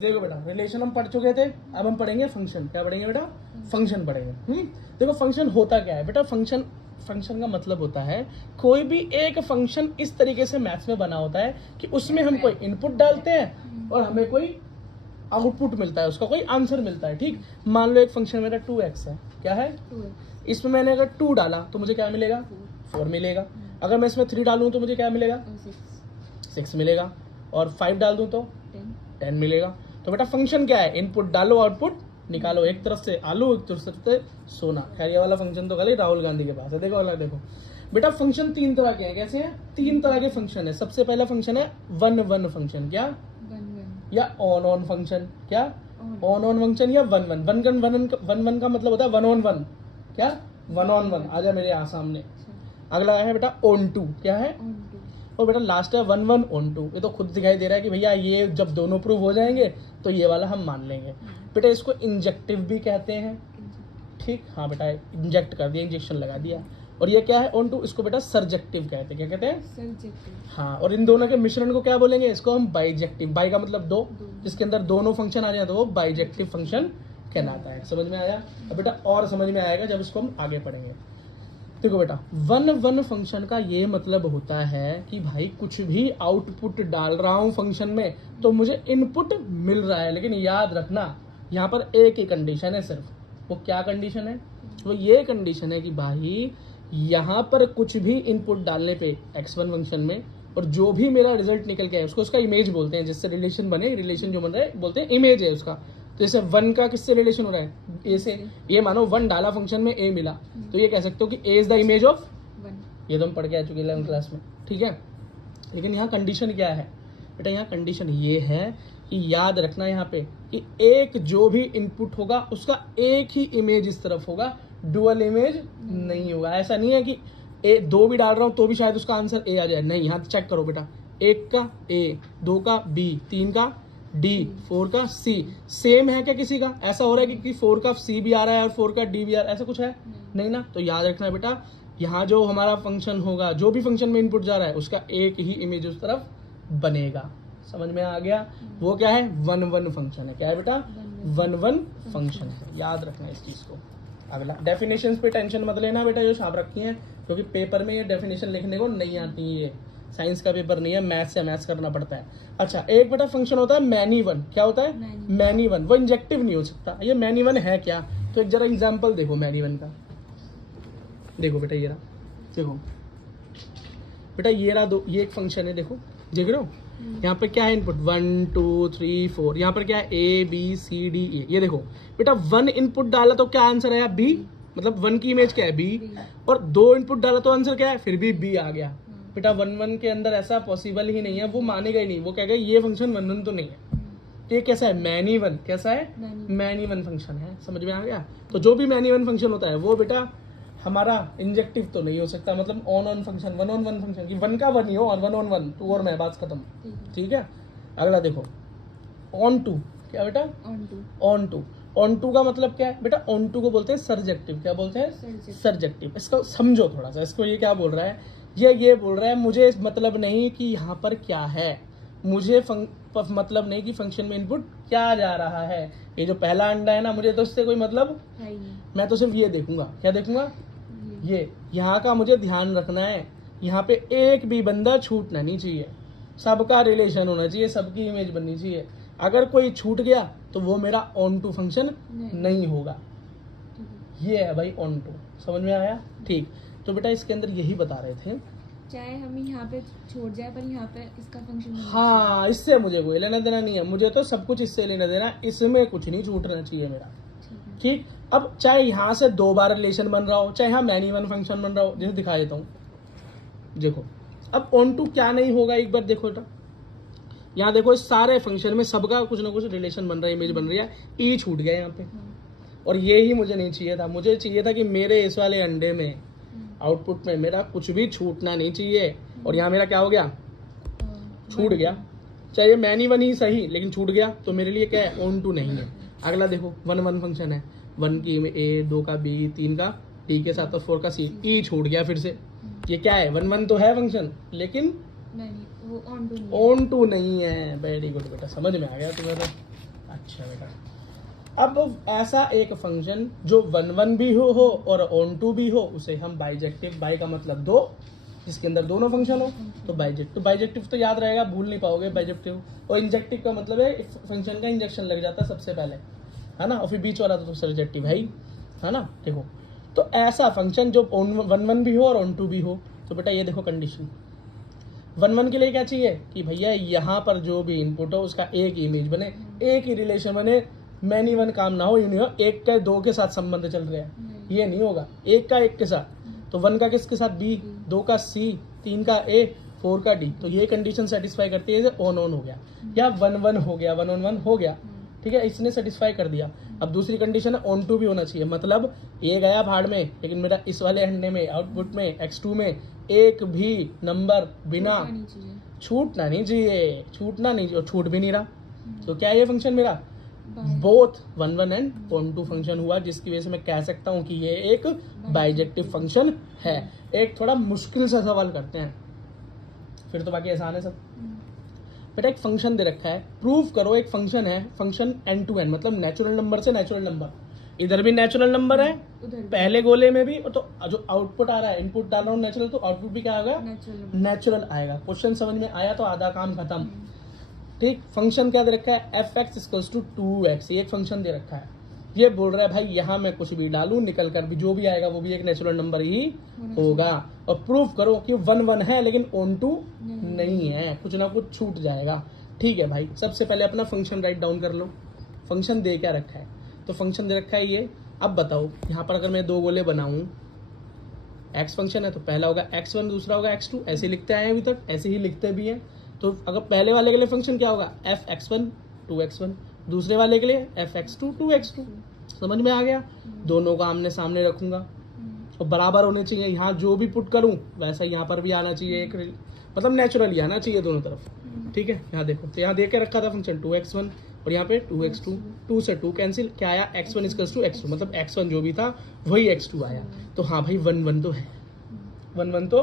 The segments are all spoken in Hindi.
देखो बेटा, रिलेशन हम पढ़ चुके थे, अब हम पढ़ेंगे फंक्शन। क्या पढ़ेंगे बेटा? फंक्शन पढ़ेंगे। देखो फंक्शन होता क्या है बेटा? फंक्शन का मतलब होता है कोई भी एक फंक्शन इस तरीके से मैथ्स में बना होता है कि उसमें हम कोई इनपुट डालते हैं और हमें कोई आउटपुट मिलता है, उसका कोई आंसर मिलता है। ठीक, मान लो एक फंक्शन मेरा 2x है। क्या है? 2x। इसमें मैंने अगर 2 डाला तो मुझे क्या मिलेगा? 4 मिलेगा। अगर मैं इसमें 3 डालूं तो मुझे क्या मिलेगा? 6 मिलेगा। और 5 डाल दूं तो 10 मिलेगा। तो बेटा फंक्शन क्या है? इनपुट डालो, आउटपुट निकालो। एक तरफ से आलू, एक तरफ से सोना। खैर ये वाला फंक्शन तो खाली राहुल गांधी के पास है। देखो वाला देखो बेटा, फंक्शन 3 तरह के हैं। कैसे हैं? 3 तरह के फंक्शन है। सबसे पहला फंक्शन है वन फंक्शन। क्या? या ऑन फंक्शन। क्या? ऑन फंक्शन या वन वन का मतलब होता है 1 on 1। क्या? 1 on 1। आ जा मेरे यहाँ सामने। अगला है बेटा ऑन टू। क्या है? और बेटा लास्ट है 1 on 2। ये तो खुद दिखाई दे रहा है कि भैया ये जब दोनों प्रूव हो जाएंगे तो ये वाला हम मान लेंगे। बेटा इसको इंजेक्टिव भी कहते हैं। ठीक, हाँ बेटा इंजेक्ट कर दिया, इंजेक्शन लगा दिया। और ये क्या है? Onto. इसको बेटा सर्जेक्टिव कहते हैं। क्या कहते हैं? सर्जेक्टिव। हाँ, और इन दोनों के मिश्रण को क्या बोलेंगे? इसको हम बाइजेक्टिव। बाई का मतलब दो, जिसके अंदर दोनों फंक्शन आ जाए तो वो बाइजेक्टिव फंक्शन कहलाता है। समझ में आया? अब बेटा और समझ में आएगा जब इसको हम आगे पढ़ेंगे। देखो बेटा, वन फंक्शन का ये मतलब होता है कि भाई कुछ भी आउटपुट डाल रहा हूं फंक्शन में तो मुझे इनपुट मिल रहा है। लेकिन याद रखना यहाँ पर एक ही कंडीशन है सिर्फ। वो क्या कंडीशन है? वो ये कंडीशन है कि भाई यहाँ पर कुछ भी इनपुट डालने पे x1 फंक्शन में और जो भी मेरा रिजल्ट निकल के आए उसको उसका इमेज बोलते हैं। जिससे रिलेशन बने, रिलेशन जो बन रहा है बोलते हैं इमेज है उसका। तो जैसे 1 का किससे रिलेशन हो रहा है? ए से। ये मानो 1 डाला फंक्शन में, ए मिला, तो ये कह सकते हो कि ए इज द इमेज ऑफ 1। ये तो हम पढ़ के आ चुके 11th क्लास में। ठीक है, लेकिन यहाँ कंडीशन क्या है बेटा? यहाँ कंडीशन ये है कि याद रखना यहाँ पे कि एक जो भी इनपुट होगा उसका एक ही इमेज इस तरफ होगा, डुअल इमेज नहीं होगा। ऐसा नहीं है कि ए 2 भी डाल रहा हूँ तो भी शायद उसका आंसर ए आ जाए। नहीं, यहाँ चेक करो बेटा, 1 का ए, 2 का बी, 3 का डी, 4 का सी। सेम है क्या किसी का? ऐसा हो रहा है कि 4 का सी भी आ रहा है और 4 का डी भी आ रहा है? ऐसा कुछ है? नहीं ना। तो याद रखना बेटा, यहाँ जो हमारा फंक्शन होगा, जो भी फंक्शन में इनपुट जा रहा है उसका एक ही इमेज उस तरफ बनेगा। समझ में आ गया? वो क्या है? वन फंक्शन है। क्या है बेटा? वन फंक्शन है। याद रखना इस चीज को। अगला, डेफिनेशंस पे टेंशन मत लेना बेटा जो छाप रखी हैं, क्योंकि पेपर में ये डेफिनेशन लिखने को नहीं आती है। ये साइंस का पेपर नहीं है, मैथ्स से मैथ्स करना पड़ता है। अच्छा, एक बेटा फंक्शन होता है मैनी वन। क्या होता है? Many one. वो इंजेक्टिव नहीं हो सकता। ये मैनी वन है क्या? तो एक जरा एग्जाम्पल देखो मैनी वन का। देखो बेटा, ये रहा, देखो बेटा ये रहा दो, ये एक फंक्शन है। देखो, देख रहे हो यहाँ पे क्या है? इनपुट 1 2 3 4। यहाँ पर क्या है? A B C D A. ये देखो बेटा, 1 इनपुट डाला तो क्या आंसर आया? बी। मतलब 1 की इमेज क्या है? बी। और 2 इनपुट डाला तो आंसर क्या है? फिर भी बी आ गया। बेटा 1 के अंदर ऐसा पॉसिबल ही नहीं है, वो मानेगा ही नहीं। वो कहेगा ये फंक्शन 1 तो नहीं है। तो ये कैसा है? Many one. कैसा है? मैनी वन फंक्शन है। समझ में आ गया? तो जो भी मैनी वन फंक्शन होता है वो बेटा हमारा इंजेक्टिव तो नहीं हो सकता। मतलब ऑन फंक्शन, 1 on 1 फंक्शन की 1 का 1 ही हो और 1 on 1, 2 और मैं बात खत्म। ठीक है, अगला देखो ऑन टू। क्या बेटा? ऑन टू का मतलब क्या है बेटा? ऑन टू को बोलते हैं सर्जेक्टिव। क्या बोलते हैं? सर्जेक्टिव। इसको समझो थोड़ा सा। इसको ये क्या बोल रहा है? ये बोल रहा है मुझे मतलब नहीं कि यहाँ पर क्या है, मुझे मतलब नहीं कि फंक्शन में इनपुट क्या जा रहा है। ये जो पहला अंडा है ना, मुझे तो इससे कोई मतलब नहीं। मैं तो सिर्फ ये देखूंगा। क्या देखूंगा? ये यहाँ का मुझे ध्यान रखना है। यहाँ पे एक भी बंदा छूटना नहीं चाहिए, सबका रिलेशन होना चाहिए, सबकी इमेज बननी चाहिए। अगर कोई छूट गया तो वो मेरा ऑन टू फंक्शन नहीं होगा। ये है भाई ऑन टू। समझ में आया? ठीक, तो बेटा इसके अंदर यही बता रहे थे, चाहे हम यहाँ पे छोड़ जाए पर यहाँ पे इसका फंक्शन। हाँ, इससे मुझे कोई लेना देना नहीं है। मुझे तो सब कुछ इससे लेना देना, इसमें कुछ नहीं छूटना चाहिए मेरा। ठीक, अब चाहे यहाँ से 2 बार रिलेशन बन रहा हो, चाहे यहाँ मैनी वन फंक्शन बन रहा हो, जैसे दिखा देता हूँ। देखो अब ऑन टू क्या नहीं होगा, एक बार देखो बेटा। यहाँ देखो इस सारे फंक्शन में सबका कुछ ना कुछ रिलेशन बन रहा है, इमेज बन रही है। ई छूट गया यहाँ पे, और ये ही मुझे नहीं चाहिए था। मुझे चाहिए था कि मेरे इस वाले अंडे में आउटपुट में मेरा कुछ भी छूटना नहीं चाहिए। और यहाँ मेरा क्या हो गया? छूट गया। चाहे ये मैनी वन ही सही, लेकिन छूट गया, तो मेरे लिए क्या है? ऑन टू नहीं है। अगला देखो 1 फंक्शन है। 1 की ए, 2 का बी, 3 का डी के साथ 4 का सी। ई छूट गया फिर से। ये क्या है? 1 तो है फंक्शन, लेकिन नहीं, वो ऑन टू नहीं है। वेरी गुड बेटा, समझ में आ गया तुम्हें तो। अच्छा बेटा, अब ऐसा एक फंक्शन जो 1 1 भी हो और ऑन टू भी हो, उसे हम बाइजेक्टिव, बाई का मतलब दो, जिसके अंदर दोनों फंक्शन हो तो बाइजेक्टिव। बाइजेक्टिव तो याद रहेगा, भूल नहीं पाओगे बाइजेक्टिव। और इंजेक्टिव का मतलब है फंक्शन का इंजेक्शन लग जाता है सबसे पहले, है ना, और फिर बीच वाला तो सब्जेक्टिव है ना। देखो, तो ऐसा फंक्शन जो ऑन 1 1 भी हो और ऑन टू भी हो, तो बेटा ये देखो कंडीशन 1 1 के लिए क्या चाहिए कि भैया यहाँ पर जो भी इनपुट हो उसका एक इमेज बने, एक ही रिलेशन बने, मैनी वन काम ना हो, यूं नहीं हो एक का दो के साथ संबंध चल रहे हैं, ये नहीं होगा, एक का एक के साथ। तो 1 का किसके साथ B, 2 का C, 3 का A, 4 का D, तो ये कंडीशन सेटिस्फाई करती है, ऑन ऑन हो गया या 1 1 हो गया, 1 on 1 हो गया, ठीक है, इसने सेटिस्फाई कर दिया। अब दूसरी कंडीशन है ऑन टू भी होना चाहिए, मतलब ये गया भाड़ में, लेकिन मेरा इस वाले अंडे में आउटपुट में x2 में एक भी नंबर बिना छूटना नहीं चाहिए, छूटना नहीं, और छूट भी नहीं रहा, तो क्या ये फंक्शन मेरा both 1 1 and onto function हुआ, जिसकी वजह से मैं कह सकता हूं कि ये एक बाइजेक्टिव फंक्शन है। एक थोड़ा मुश्किल सा सवाल करते हैं, फिर तो बाकी आसान है सब। बेटा एक फंक्शन दे रखा है, प्रूव करो एक फंक्शन है, फंक्शन एन टू एन, मतलब नेचुरल नंबर से नेचुरल नंबर, इधर भी नेचुरल नंबर है पहले गोले में भी, और तो जो आउटपुट आ रहा है, इनपुट डाल रहा हूँ नेचुरल, तो आउटपुट भी क्या आएगा, नेचुरल आएगा। क्वेश्चन समझ में आया तो आधा काम खत्म, ठीक। फंक्शन क्या दे रखा है, f x equals to 2x, ये एक फंक्शन दे रखा है। ये बोल रहा है भाई यहाँ मैं कुछ भी डालूं, निकल कर भी जो भी आएगा वो भी एक नेचुरल नंबर ही होगा, और प्रूफ करो कि 1 1 है लेकिन ऑन टू नहीं है, कुछ ना कुछ छूट जाएगा, ठीक है भाई। सबसे पहले अपना फंक्शन राइट डाउन कर लो, फंक्शन दे क्या रखा है, तो फंक्शन दे रखा है ये। अब बताओ यहाँ पर अगर मैं दो गोले बनाऊं, एक्स फंक्शन है तो पहला होगा x1, दूसरा होगा x2, ऐसे लिखते आए हैं अभी तक, ऐसे ही लिखते भी हैं। तो अगर पहले वाले के लिए फंक्शन क्या होगा, f(x1) 2x1, दूसरे वाले के लिए f(x2) 2x2, समझ में आ गया। दोनों को आमने सामने रखूंगा और बराबर होने चाहिए, यहाँ जो भी पुट करूँ वैसा यहाँ पर भी आना चाहिए, एक मतलब नेचुरली आना चाहिए दोनों तरफ, ठीक है। यहाँ देखो, तो यहाँ देख के रखा था फंक्शन 2x1 और यहाँ पे 2x2, 2 से 2 कैंसिल, क्या आया x1 इक्वल्स टू x2, मतलब x1 जो भी था वही x2 आया। तो हाँ भाई 1 1 तो है, 1 1 तो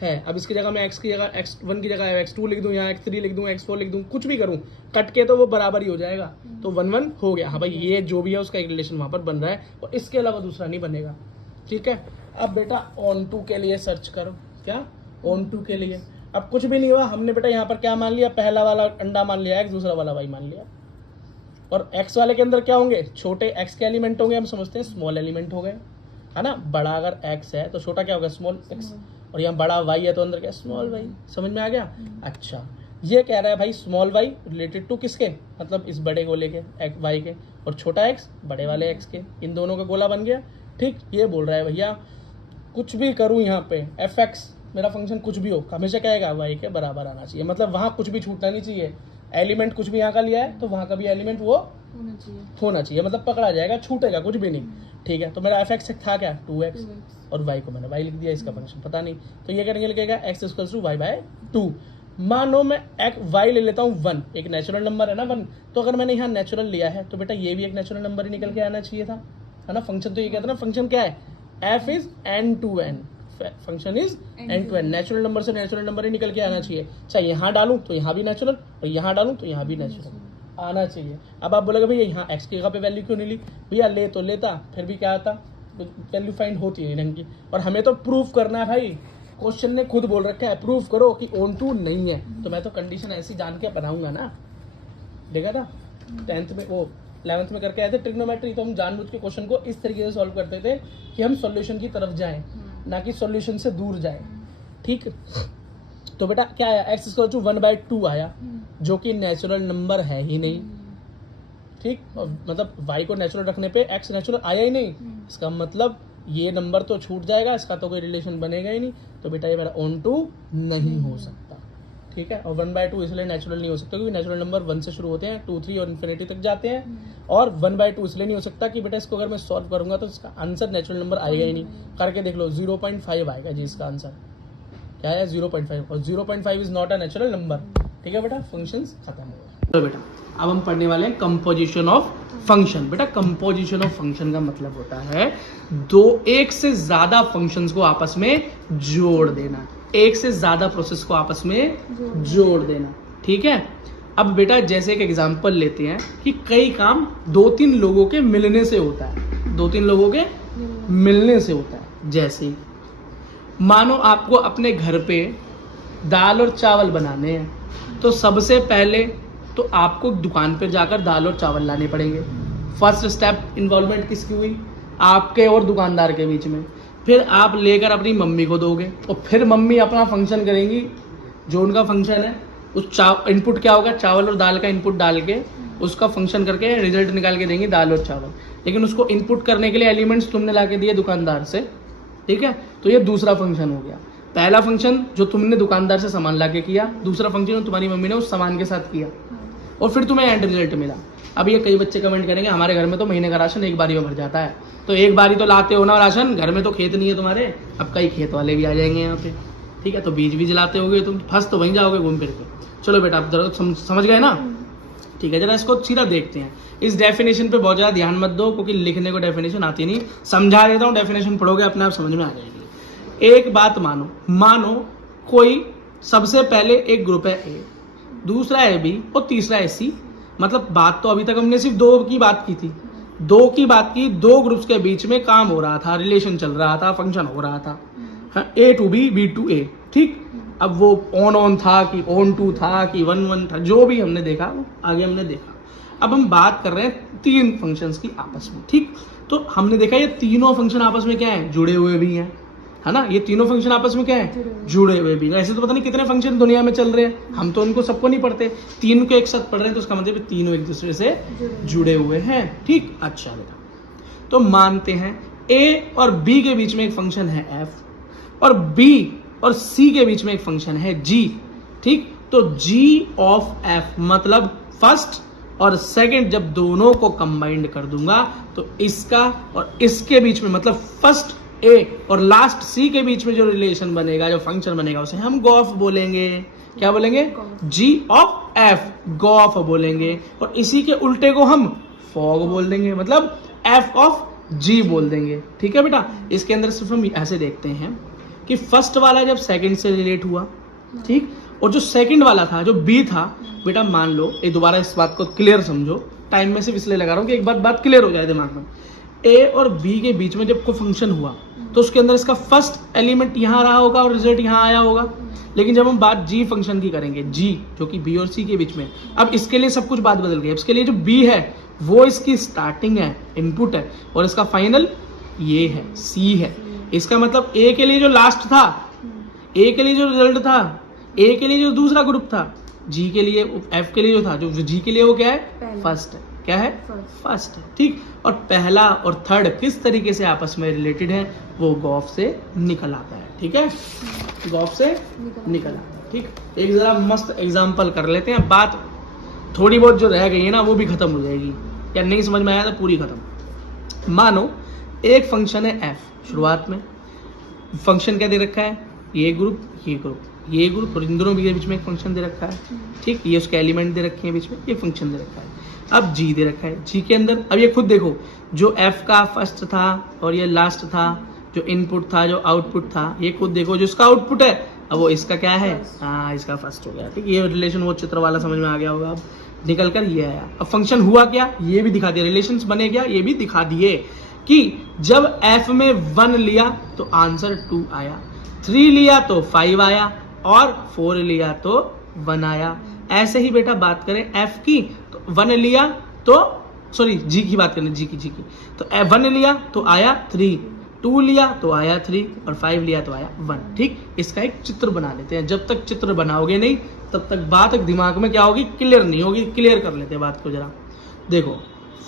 है। अब इसकी जगह मैं x की जगह x1 की जगह x2 लिख दूं, यहाँ x3 लिख दूं, x4 लिख दूं, कुछ भी करूं कट के तो वो बराबर ही हो जाएगा, तो 1 1 हो गया। हाँ भाई ये जो भी है उसका एक रिलेशन वहां पर बन रहा है और इसके अलावा दूसरा नहीं बनेगा, ठीक है। अब बेटा ऑन टू के लिए सर्च करो, क्या ऑन टू के लिए। अब कुछ भी नहीं हुआ, हमने बेटा यहाँ पर क्या मान लिया, पहला वाला अंडा मान लिया x, दूसरा वाला y मान लिया, और x वाले के अंदर क्या होंगे, छोटे x के एलिमेंट होंगे, हम समझते हैं स्मॉल एलिमेंट हो गए, है ना। बड़ा अगर x है तो छोटा क्या होगा, स्मॉल x, और यहाँ बड़ा y है तो अंदर क्या, स्मॉल y, समझ में आ गया। अच्छा, ये कह रहा है भाई स्मॉल y रिलेटेड टू किसके, मतलब इस बड़े गोले के y के, और छोटा x बड़े वाले x के, इन दोनों का गोला बन गया, ठीक। ये बोल रहा है भैया कुछ भी करूँ यहाँ पे f(x) मेरा फंक्शन कुछ भी हो, हमेशा क्या आएगा, y के बराबर आना चाहिए, मतलब वहाँ कुछ भी छूटना नहीं चाहिए। एलिमेंट कुछ भी यहाँ का लिया है तो वहाँ का भी एलिमेंट वो होना चाहिए, मतलब पकड़ा जाएगा, छूटेगा कुछ भी नहीं, ठीक है। तो मेरा f(x) था क्या 2x, और y को मैंने y लिख दिया, इसका फंक्शन पता नहीं, तो ये क्या लिखेगा x इक्वल्स टू y/2। मानो मैं y ले लेता हूँ 1, एक नेचुरल नंबर है ना 1, तो अगर मैंने यहाँ नेचुरल लिया है तो बेटा ये भी एक नेचुरल नंबर ही निकल के आना चाहिए था, है ना। फंक्शन तो ये कहता है ना, फंक्शन क्या है, f is n2n, function is n2n, natural number से नेचुरल नंबर ही निकल के आना चाहिए, चाहे यहाँ डालूं तो यहाँ भी नेचुरल, और यहाँ डालूं तो यहाँ भी नेचुरल आना चाहिए। अब आप बोलोगे भैया यहाँ x की जगह पे वैल्यू क्यों नहीं ली, भैया ले तो लेता फिर भी क्या आता, वैल्यू फाइंड होती है ढंग की, और हमें तो प्रूफ करना है भाई, क्वेश्चन ने खुद बोल रखा है प्रूफ करो कि ऑन टू नहीं है, तो मैं तो कंडीशन ऐसी जान के बनाऊंगा ना। देखा था 10th में, वो 11th में करके आए थे ट्रिग्नोमेट्री, तो हम जानबूझ के क्वेश्चन को इस तरीके से सॉल्व करते थे कि हम सॉल्यूशन की तरफ जाएं, ना कि सॉल्यूशन से दूर जाएं, ठीक। तो बेटा क्या आया, x इक्वल टू 1/2 आया, जो कि नेचुरल नंबर है ही नहीं, ठीक। मतलब y को नेचुरल रखने पे x नेचुरल आया ही नहीं, इसका मतलब ये नंबर तो छूट जाएगा, इसका तो कोई रिलेशन बनेगा ही नहीं, तो बेटा ये मेरा ऑन टू नहीं हो सकता, ठीक है। और 1/2 इसलिए नेचुरल नहीं हो सकता क्योंकि नेचुरल नंबर 1 से शुरू होते हैं, 2 3 और इन्फिनिटी तक जाते हैं, और 1/2 इसलिए नहीं हो सकता कि बेटा इसको अगर मैं सॉल्व करूंगा तो इसका आंसर नेचुरल नंबर आएगा ही नहीं। करके देख लो 0.5 आएगा जी, इसका आंसर क्या है 0.5, और 0.5 is not a natural number, ठीक है बेटा। फंक्शंस खत्म हो गए। तो बेटा अब हम पढ़ने वाले हैं कंपोजिशन ऑफ फंक्शन। बेटा कंपोजिशन ऑफ फंक्शन का मतलब होता है एक से ज्यादा फंक्शंस को आपस में जोड़ देना, एक से ज्यादा प्रोसेस को आपस में जोड़ देना, ठीक है। अब बेटा जैसे एक एग्जांपल लेते हैं कि कई काम 2-3 लोगों के मिलने से होता है, 2-3 लोगों के मिलने से होता है। जैसे मानो आपको अपने घर पे दाल और चावल बनाने हैं, तो सबसे पहले तो आपको दुकान पर जाकर दाल और चावल लाने पड़ेंगे। फर्स्ट स्टेप इन्वॉल्वमेंट किसकी हुई? आपके और दुकानदार के बीच में। फिर आप लेकर अपनी मम्मी को दोगे और फिर मम्मी अपना फंक्शन करेंगी, जो उनका फंक्शन है। उस इनपुट क्या होगा? चावल और दाल का इनपुट डाल के उसका फंक्शन करके रिजल्ट निकाल के देंगी दाल और चावल। लेकिन उसको इनपुट करने के लिए एलिमेंट्स तुमने ला के दिए दुकानदार से, ठीक है? तो ये दूसरा फंक्शन हो गया। पहला फंक्शन जो तुमने दुकानदार से सामान ला के किया, दूसरा फंक्शन तुम्हारी मम्मी ने उस सामान के साथ किया, और फिर तुम्हें एंड रिजल्ट मिला। अब ये कई बच्चे कमेंट करेंगे हमारे घर में तो महीने का राशन एक बारी में भर जाता है। तो एक बारी तो लाते हो ना राशन, घर में तो खेत नहीं है तुम्हारे। अब कई खेत वाले भी आ जाएंगे यहाँ पे, ठीक है? तो बीज भी जलाते होगे तुम, फंस तो वहीं जाओगे घूम फिर के। चलो बेटा आप जरा समझ गए ना? ठीक है, जरा इसको सीधा देखते हैं। इस डेफिनेशन पे बहुत ज़्यादा ध्यान मत दो, क्योंकि लिखने को डेफिनेशन आती नहीं। समझा देता हूँ, डेफिनेशन पढ़ोगे अपने आप समझ में आ जाएगी। एक बात मानो कोई सबसे पहले एक ग्रुप है ए, दूसरा है बी और तीसरा है सी। मतलब बात तो अभी तक हमने सिर्फ 2 की बात की थी, 2 की बात की। 2 ग्रुप्स के बीच में काम हो रहा था, रिलेशन चल रहा था, फंक्शन हो रहा था, ए टू बी, बी टू ए, ठीक? अब वो ऑन था कि ऑन टू था कि 1-1 था, जो भी हमने देखा वो आगे हमने देखा। अब हम बात कर रहे हैं 3 फंक्शंस की आपस में, ठीक? तो हमने देखा ये तीनों फंक्शन आपस में क्या है? जुड़े हुए भी हैं, है ना? ये तीनों फंक्शन आपस में क्या है? जुड़े हुए भी। ऐसे तो पता नहीं कितने फंक्शन दुनिया में चल रहे हैं, हम तो उनको सबको नहीं पढ़ते। 3 को एक साथ पढ़ रहे हैं तो उसका मतलब तीनों एक दूसरे से जुड़े हुए हैं, ठीक? अच्छा बेटा, तो मानते हैं ए और बी के बीच में एक फंक्शन है एफ, और बी और सी के बीच में एक फंक्शन है जी, ठीक? तो जी ऑफ एफ मतलब फर्स्ट और सेकंड जब दोनों को कंबाइंड कर दूंगा तो इसका और इसके बीच में, मतलब फर्स्ट ए और लास्ट सी के बीच में जो रिलेशन बनेगा, जो फंक्शन बनेगा, उसे हम गॉफ बोलेंगे। क्या बोलेंगे? जी ऑफ एफ, गॉफ बोलेंगे। और इसी के उल्टे को हम फॉग बोल देंगे, मतलब एफ ऑफ जी बोल देंगे, ठीक है बेटा? इसके अंदर सिर्फ हम ऐसे देखते हैं कि फर्स्ट वाला जब सेकंड से रिलेट हुआ, ठीक? और जो सेकंड वाला था, जो बी था, बेटा मान लो, एक दोबारा इस बात को क्लियर समझो, टाइम में सिर्फ इसलिए लगा रहा हूँ कि एक बात क्लियर हो जाए दिमाग में। ए और बी के बीच में जब कोई फंक्शन हुआ तो उसके अंदर इसका फर्स्ट एलिमेंट यहाँ रहा होगा और रिजल्ट यहाँ आया होगा। लेकिन जब हम बात जी फंक्शन की करेंगे, जी जो कि बी और सी के बीच में, अब इसके लिए सब कुछ बात बदल गई। इसके लिए जो बी है वो इसकी स्टार्टिंग है, इनपुट है, और इसका फाइनल ये है, सी है। इसका मतलब ए के लिए जो लास्ट था, ए के लिए जो रिजल्ट था, ए के लिए जो दूसरा ग्रुप था, जी के लिए, एफ के लिए जो था, जो जी के लिए वो क्या है? फर्स्ट है। क्या है? फर्स्ट है, ठीक? और पहला और थर्ड किस तरीके से आपस में रिलेटेड है वो गॉफ से निकल आता है, ठीक है? गॉफ से निकल आता है, ठीक? एक जरा मस्त एग्जांपल कर लेते हैं, बात थोड़ी बहुत जो रह गई है ना वो भी खत्म हो जाएगी। या नहीं समझ में आया तो पूरी खत्म। मानो एक फंक्शन है एफ, शुरुआत में फंक्शन क्या दे रखा है? ये ग्रुप, ये ग्रुप, ये ग्रुप, और इन दोनों के बीच में एक फंक्शन दे रखा है, ठीक? ये उसके एलिमेंट दे रखे हैं बीच में, ये फंक्शन दे रखा है। अब जी दे रखा है, जी के अंदर अब ये खुद देखो, जो एफ का फर्स्ट था और ये लास्ट था, जो इनपुट था, जो आउटपुट था, ये खुद देखो, जो इसका आउटपुट है अब वो इसका क्या है? हाँ, इसका फर्स्ट हो गया, ठीक? ये रिलेशन वो चित्र वाला समझ में आ गया होगा। अब निकल कर ये आया। अब फंक्शन हुआ क्या ये भी दिखा दिया, रिलेशंस बने क्या ये भी दिखा दिए कि जब एफ में 1 लिया तो आंसर 2 आया, 3 लिया तो 5 आया, और 4 लिया तो 1 आया। ऐसे ही बेटा बात करें एफ की, तो 1 लिया तो, सॉरी जी की बात करें, जी की, तो 1 लिया तो आया 3, 2 लिया तो आया 3, और 5 लिया तो आया 1, ठीक? इसका एक चित्र बना लेते हैं। जब तक चित्र बनाओगे नहीं तब तक बात दिमाग में क्या होगी? क्लियर नहीं होगी। क्लियर कर लेते हैं बात को जरा। देखो,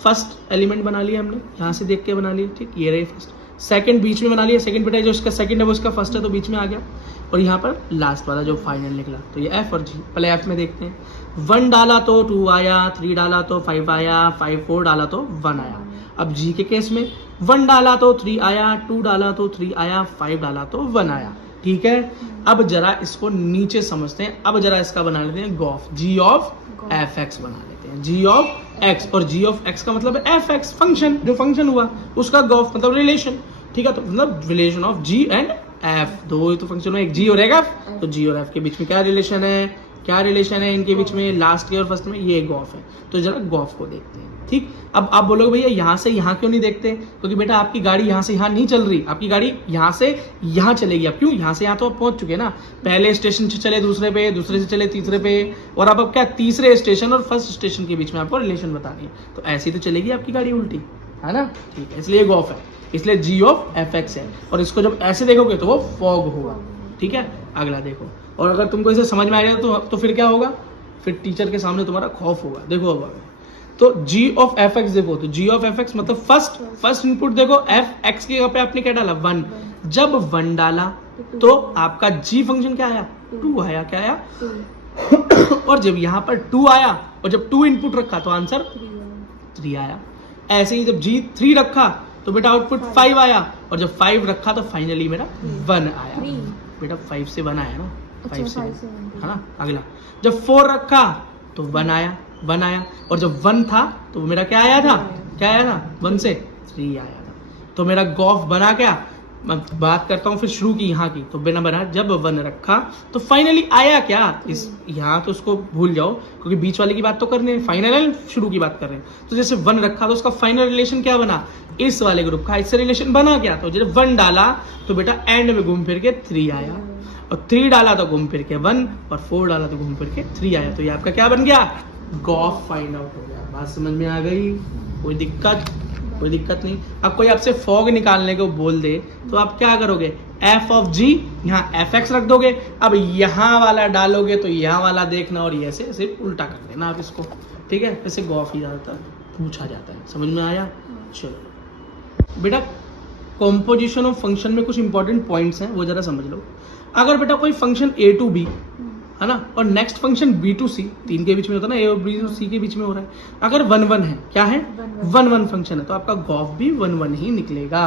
फर्स्ट एलिमेंट बना लिया हमने, यहाँ से देख के बना लिया, ठीक? ये रही फर्स्ट। सेकंड बीच में बना लिया, सेकंड बेटा जो इसका सेकंड है वो इसका फर्स्ट है तो बीच में आ गया, और यहाँ पर लास्ट वाला जो फाइनल निकला तो ये एफ और जी। पहले एफ में देखते हैं, 1 डाला तो 2 आया, 3 डाला तो 5 आया, 4 डाला तो 1 आया। अब जी के केस में 1 डाला तो 3 आया, 2 डाला तो 3 आया, 5 डाला तो 1 आया, ठीक है? अब जरा इसको नीचे समझते हैं। अब जरा इसका बना लेते हैं g of f, g of f x बना लेते हैं, जी ऑफ एक्स। और जी ऑफ एक्स का मतलब है एफ एक्स, फंक्शन, जो फंक्शन हुआ उसका गॉफ मतलब रिलेशन, ठीक है? तो मतलब relation of g and f, दो तो फंक्शन में, एक जी और एक एफ, तो जी और एफ के बीच में क्या रिलेशन है? क्या रिलेशन है इनके बीच में, लास्ट के और फर्स्ट में, ये गॉफ है। तो जरा गॉफ को देखते हैं। ठीक, अब आप बोलोगे भैया यहाँ से यहाँ क्यों नहीं देखते, क्योंकि बेटा आपकी गाड़ी यहाँ से यहाँ नहीं चल रही, आपकी गाड़ी यहाँ से यहाँ चलेगी। अब क्यों, यहाँ से यहाँ तो आप पहुंच चुके ना, पहले स्टेशन से चले दूसरे पे, दूसरे से चले तीसरे पे, और अब क्या तीसरे स्टेशन और फर्स्ट स्टेशन के बीच में आपको रिलेशन बतानी है, तो ऐसी तो चलेगी आपकी गाड़ी उल्टी, है ना। ठीक है, इसलिए गॉफ है, इसलिए जी ऑफ एफ एक्स है। और इसको जब ऐसे देखोगे तो वो फॉग होगा। ठीक है, अगला देखो, और अगर तुमको इसे समझ में आ जाए तो फिर क्या होगा, फिर टीचर के सामने तुम्हारा खौफ होगा। देखो अब तो जी ऑफ एफ एक्स देखो, तो जी ऑफ एफ एक्स मतलब फर्स्ट इनपुट देखो, एफ एक्स के पे आपने क्या डाला 1, जब 1 डाला तो आपका जी फंक्शन क्या आया 2 आया, क्या आया और जब यहाँ पर 2 आया और जब 2 इनपुट रखा तो आंसर 3 आया। ऐसे ही जब जी 3 रखा तो बेटा आउटपुट 5 आया, और जब 5 रखा तो फाइनली मेरा 1 आया। बेटा 5 से 1 आया ना, 5 से 1 है ना। अगला जब 4 रखा तो 1 आया, और जब 1 था तो मेरा क्या आया था, 1 से 3 आया था। तो मेरा गॉफ बना क्या, मैं बात करता हूँ फिर शुरू की यहाँ की, तो बिना बना जब 1 रखा तो फाइनली आया क्या, इस यहाँ तो उसको भूल जाओ क्योंकि बीच वाले की बात तो करनी है, फाइनल शुरू की बात कर रहे हैं। तो जैसे 1 रखा तो उसका फाइनल रिलेशन क्या बना, इस वाले ग्रुप का इससे रिलेशन बना क्या, तो जब 1 डाला तो बेटा एंड में घूम फिर के 3 आया, और 3 डाला तो घूम फिर के 1, और 4 डाला तो घूम फिर के 3 आया। तो ये आपका क्या बन गया, गॉफ फाइंड आउट हो गया। बात समझ में आ गई, कोई दिक्कत नहीं। अब कोई आपसे फॉग निकालने को बोल दे तो आप क्या करोगे, एफ ऑफ जी यहाँ एफ एक्स रख दोगे, अब यहाँ वाला डालोगे तो यहाँ वाला देखना, और ये ऐसे उल्टा कर देना आप इसको। ठीक है, ऐसे गॉफ ही ज्यादातर पूछा जाता है। समझ में आया, चलो बेटा कॉम्पोजिशन ऑफ फंक्शन में कुछ इंपॉर्टेंट पॉइंट्स हैं, वो जरा समझ लो। अगर बेटा कोई फंक्शन a to b है ना, और next function b to c, 3 के बीच में होता है ना, a और b to c के बीच में हो रहा है, अगर 1 है, क्या है 1 फंक्शन है, तो आपका गॉफ भी 1 ही निकलेगा।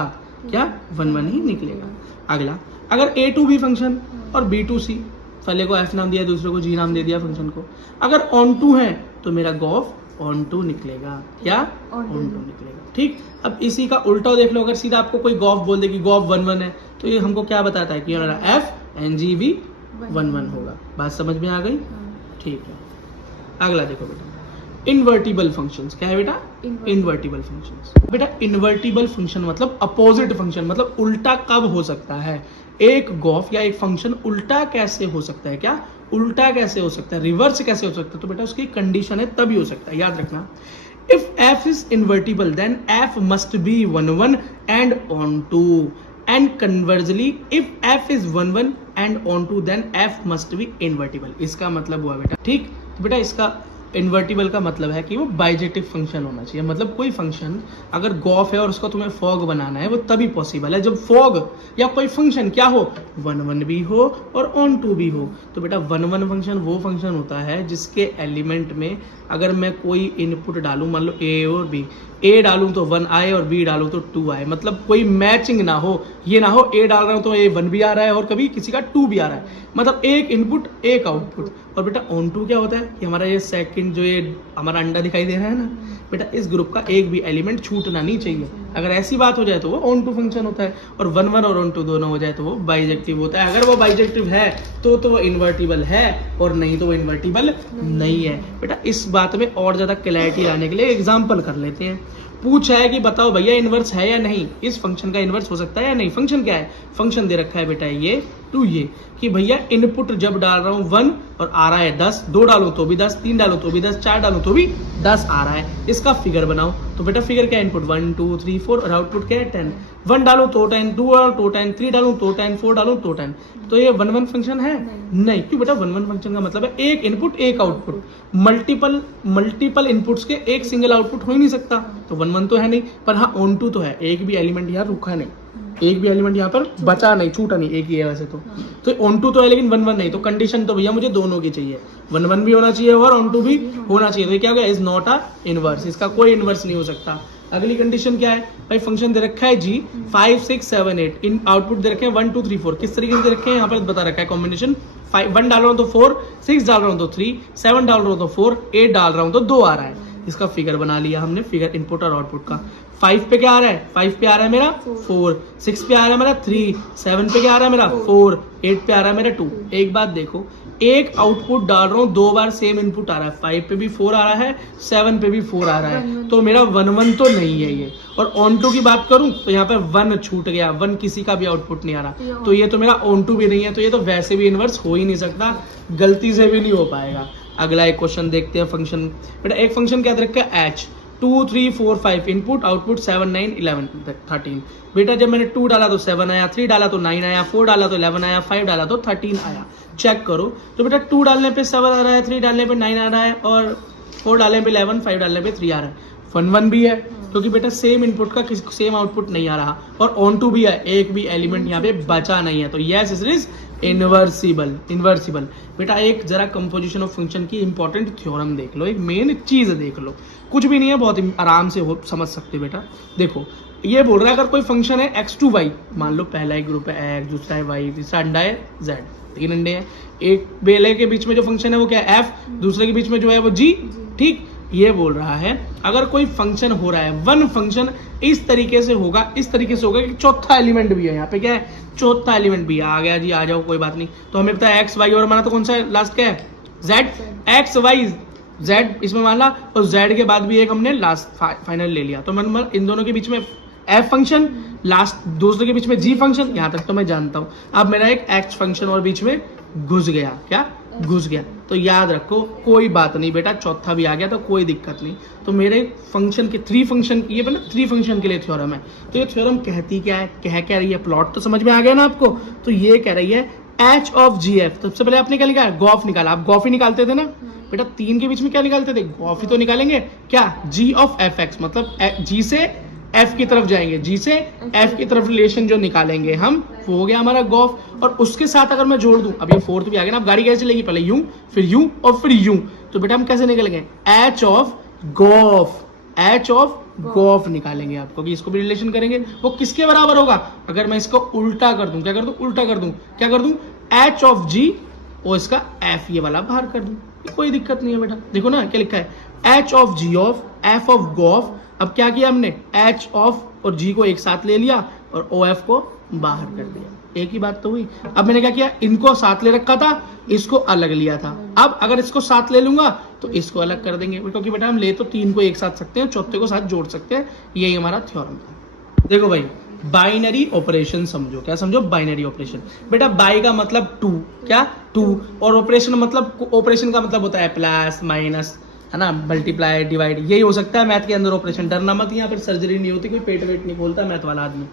क्या 1 ही निकलेगा। अगला, अगर a to b फंक्शन और b to c, पहले को f नाम दिया दूसरे को g नाम दे दिया फंक्शन को, अगर on to है तो मेरा गॉफ on to निकलेगा। क्या on to निकलेगा। ठीक, अब इसी का उल्टा देख लो, अगर सीधा आपको कोई गॉफ बोल दे कि गॉफ 1 है, तो ये हमको क्या बताता है कि हमारा एफ एन जी भी 1 होगा। बात समझ में आ गई, ठीक है। अगला देखो बेटा, इन्वर्टिबल फंक्शंस। क्या है बेटा, इन्वर्टिबल फंक्शंस। बेटा इन्वर्टिबल फंक्शन मतलब अपोजिट फंक्शन, मतलब उल्टा कब हो सकता है, एक गॉफ या एक फंक्शन उल्टा कैसे हो सकता है, क्या उल्टा कैसे हो सकता है, रिवर्स कैसे हो सकता है, तो बेटा उसकी कंडीशन है तभी हो सकता है। याद रखना, if f is invertible then f must be 1 and onto, and conversely if f is 1 and onto then f must be invertible। इसका मतलब हुआ बेटा, ठीक, तो बेटा इसका इन्वर्टिबल का मतलब है कि वो बाइजेक्टिव फंक्शन होना चाहिए। मतलब कोई फंक्शन अगर गॉफ है और उसको तुम्हें फॉग बनाना है, वो तभी पॉसिबल है जब फॉग या कोई फंक्शन क्या हो, 1 भी हो और ऑन टू भी हो। तो बेटा 1 फंक्शन वो फंक्शन होता है जिसके एलिमेंट में अगर मैं कोई इनपुट डालूं, मान लो ए और बी, ए डालूं तो 1 आए और बी डालूं तो 2 आए, मतलब कोई मैचिंग ना हो, ये ना हो ए डाल रहा हूं तो ए 1 भी आ रहा है और कभी किसी का 2 भी आ रहा है, मतलब एक इनपुट एक आउटपुट। और बेटा ऑन टू क्या होता है कि हमारा ये सेकंड जो ये हमारा अंडा दिखाई दे रहा है ना बेटा, इस ग्रुप का एक भी एलिमेंट छूटना नहीं चाहिए। अगर ऐसी बात हो जाए तो वो ऑन टू फंक्शन होता है, और 1 और ऑन टू दोनों हो जाए तो वो बाइजेक्टिव होता है। अगर वो बाइजेक्टिव है तो वो इन्वर्टिबल है, और नहीं तो वो इन्वर्टिबल नहीं है। बेटा इस बात में और ज्यादा क्लैरिटी लाने के लिए एग्जाम्पल कर लेते हैं। पूछा है कि बताओ भैया इनवर्स है या नहीं, इस फंक्शन का इनवर्स हो सकता है या नहीं। फंक्शन क्या है, फंक्शन दे रखा है बेटा ये टू ये कि भैया इनपुट जब डाल रहा हूँ 1 और आ रहा है 10, 2 डालो तो भी 10, 3 डालो तो भी 10, 4 डालो तो भी 10 आ रहा है, इसका फिगर बनाओ। तो बेटा फिगर क्या है, इनपुट 1 2 3 4 और आउटपुट क्या है 10। 1 डालो तो 10, 2 डालो तो 10, 3 डालो तो 10, 4 डालो तो 10। तो ये 1 फंक्शन है नहीं, क्यों बेटा 1 फंक्शन का मतलब है एक इनपुट एक आउटपुट। मल्टीपल इनपुट्स के एक सिंगल आउटपुट हो ही नहीं सकता, तो 1 तो है नहीं। पर हाँ ऑन टू तो है, एक भी एलिमेंट यहाँ रुका नहीं, एक भी एलिमेंट यहाँ पर बचा नहीं, छूटा नहीं, एक ही है वैसे तो ऑन टू तो है लेकिन 1 नहीं। तो कंडीशन तो भैया मुझे दोनों की चाहिए, 1 भी होना चाहिए और ऑन टू भी होना चाहिए। तो क्या हो गया, इज नॉट अ इनवर्स, इसका कोई इनवर्स नहीं हो सकता। अगली कंडीशन क्या है भाई, फंक्शन दे रखा है जी 5 6 7 8, इन आउटपुट दे रखे हैं 1 2 3 4, किस तरीके से दे रखे हैं यहाँ पर बता रखा है कॉम्बिनेशन। 1 डाल रहा हूँ तो 4, 6 डाल रहा हूँ तो 3, 7 डाल रहा हूँ तो 4, 8 डाल रहा हूँ तो 2 आ रहा है। इसका फिगर बना लिया हमने, फिगर इनपुट और आउटपुट का। 5 पे क्या आ रहा है, 5 पे आ रहा है मेरा 4, 6 पे आ रहा है मेरा 3, 7 पे क्या आ रहा है मेरा 4, 8 पे आ रहा है मेरा 2। एक बात देखो, एक आउटपुट डाल रहा हूँ, 2 बार सेम इनपुट आ रहा है, 5 पे भी 4 आ रहा है, 7 पे भी 4 आ रहा है, तो मेरा 1 1 तो नहीं है ये। और ऑन टू की बात करूं तो यहाँ पे 1 छूट गया, 1 किसी का भी आउटपुट नहीं आ रहा, तो ये तो मेरा ऑन टू भी नहीं है, तो ये तो वैसे भी इनवर्स हो ही नहीं सकता, गलती से भी नहीं हो पाएगा। अगला एक क्वेश्चन देखते हैं। फंक्शन बेटा, एक फंक्शन क्या रखा है, एच 2 3 4 5 इनपुट आउटपुट 7 9 11 13। बेटा जब मैंने 2 डाला तो 7 आया, 3 डाला तो 9 आया, 4 डाला तो 11 आया, 5 डाला तो 13 आया। चेक करो तो बेटा 2 डालने पे 7 आ रहा है, 3 डालने पे 9 आ रहा है, और 4 डालने पे 11, 5 डालने पे 3 आ रहा है। 1 1 भी है क्योंकि बेटा सेम इनपुट का सेम आउटपुट नहीं आ रहा, और ऑन टू भी है, एक भी एलिमेंट यहाँ पे बचा नहीं है, तो यस इट इज इनवर्सिबल। इनवर्सिबल बेटा एक जरा कंपोजिशन ऑफ फंक्शन की इंपॉर्टेंट थ्योरम देख लो, एक मेन चीज देख लो, कुछ भी नहीं है, बहुत आराम से समझ सकते हो बेटा। देखो ये बोल रहा है अगर कोई फंक्शन है x to y, मान लो पहला एक ग्रुप है x, दूसरा है y, तीसरा अंडा है z, 3 अंडे हैं, एक बेले के बीच में जो फंक्शन है वो क्या है f, दूसरे के बीच में जो है वो g। ठीक, ये बोल रहा है अगर कोई फंक्शन हो रहा है, वन फंक्शन इस तरीके से होगा, इस तरीके से होगा कि चौथा एलिमेंट भी है, यहाँ पे क्या है, चौथा एलिमेंट भी है, आ गया जी, आ जाओ कोई बात नहीं। तो हमें पता है एक्स वाई, और माना तो कौन सा है लास्ट क्या है, जेड, एक्स वाई जेड इसमें माना, और जेड के बाद भी एक हमने लास्ट फाइनल ले लिया, तो मतलब इन दोनों के बीच में एफ फंक्शन, लास्ट दूसरे के बीच में जी फंक्शन, यहाँ तक तो मैं जानता हूँ। अब मेरा एक एक्स फंक्शन और बीच में घुस गया, क्या घुस गया, तो याद रखो कोई बात नहीं बेटा, चौथा भी आ गया तो कोई दिक्कत नहीं। तो मेरे फंक्शन के 3 फंक्शन, ये मतलब 3 फंक्शन के लिए थ्योरम है। तो ये थ्योरम कहती क्या है, कह रही है, प्लॉट तो समझ में आ गया ना आपको। तो ये कह रही है एच ऑफ जी एफ, सबसे पहले आपने क्या लिखा है, गॉफ निकाला, आप गॉफ ही निकालते थे ना बेटा, 3 के बीच में क्या निकालते थे, गॉफ ही तो निकालेंगे। क्या, जी ऑफ एफ एक्स, मतलब जी से एफ की तरफ जाएंगे, जी से एफ की तरफ रिलेशन जो निकालेंगे हम, वो हो गया हमारा गॉफ। और उसके साथ अगर मैं जोड़ दूं, अब ये फोर्थ भी आ गया ना, अब गाड़ी कैसे चलेगी, पहले यूं फिर यूं और फिर यूं, तो बेटा हम कैसे निकलेंगे, h of g of f, h of g of f निकालेंगे आपको, कि इसको भी रिलेशन करेंगे, वो किसके बराबर होगा, अगर मैं इसको उल्टा कर दूं, क्या कर दूं, उल्टा कर दूं, क्या कर दूं, एच ऑफ जी और इसका एफ ये वाला बाहर कर दूं, कोई दिक्कत नहीं है बेटा। देखो ना क्या लिखा है, h of g of f of g of f. अब क्या किया हमने, एच ऑफ और जी को एक साथ ले लिया और ओ एफ को बाहर कर दिया, एक ही बात तो हुई। अब मैंने क्या किया, इनको साथ ले रखा था, इसको अलग लिया था, अब अगर इसको साथ ले लूंगा तो इसको अलग कर देंगे, क्योंकि बेटा हम ले तो 3 को एक साथ सकते हैं, चौथे को साथ जोड़ सकते हैं, यही हमारा थ्योरम था। देखो भाई बाइनरी ऑपरेशन समझो, क्या समझो, बाइनरी ऑपरेशन। बेटा बाई का मतलब 2, क्या 2, और ऑपरेशन मतलब, ऑपरेशन का मतलब होता है प्लस माइनस, है ना, मल्टीप्लाई डिवाइड, यही हो सकता है मैथ के अंदर ऑपरेशन। डरना मत, यहाँ पर सर्जरी नहीं होती, कोई पेट वेट नहीं खोलता मैथ वाला आदमी।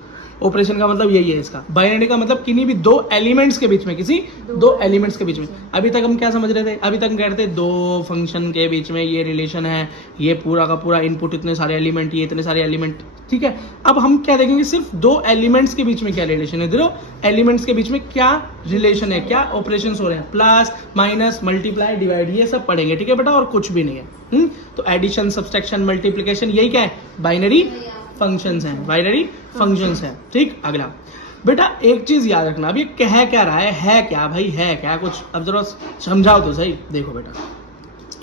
ऑपरेशन का मतलब यही है इसका। बाइनरी का मतलब किन्हीं भी 2 एलिमेंट्स के बीच में, किसी 2 एलिमेंट्स के बीच में। अभी तक हम क्या समझ रहे थे, अभी तक कह रहे थे 2 फंक्शन के बीच में ये रिलेशन है, ये पूरा का पूरा इनपुट इतने सारे एलिमेंट, ये इतने सारे एलिमेंट, ठीक है। अब हम क्या देखेंगे, सिर्फ 2 एलिमेंट्स के बीच में क्या रिलेशन है, 2 एलिमेंट्स के बीच में क्या रिलेशन है, क्या ऑपरेशन हो रहे हैं, प्लस माइनस मल्टीप्लाई डिवाइड, ये सब पढ़ेंगे, ठीक है बेटा, और कुछ भी नहीं है। तो एडिशन सब्सट्रैक्शन मल्टीप्लिकेशन, यही क्या है, बाइनरी फंक्शंस हैं, बाइनरी फंक्शंस हैं। ठीक, अगला बेटा एक चीज याद रखना, अब ये कह क्या रहा है क्या भाई, है क्या कुछ, अब जरा समझाओ तो सही। देखो बेटा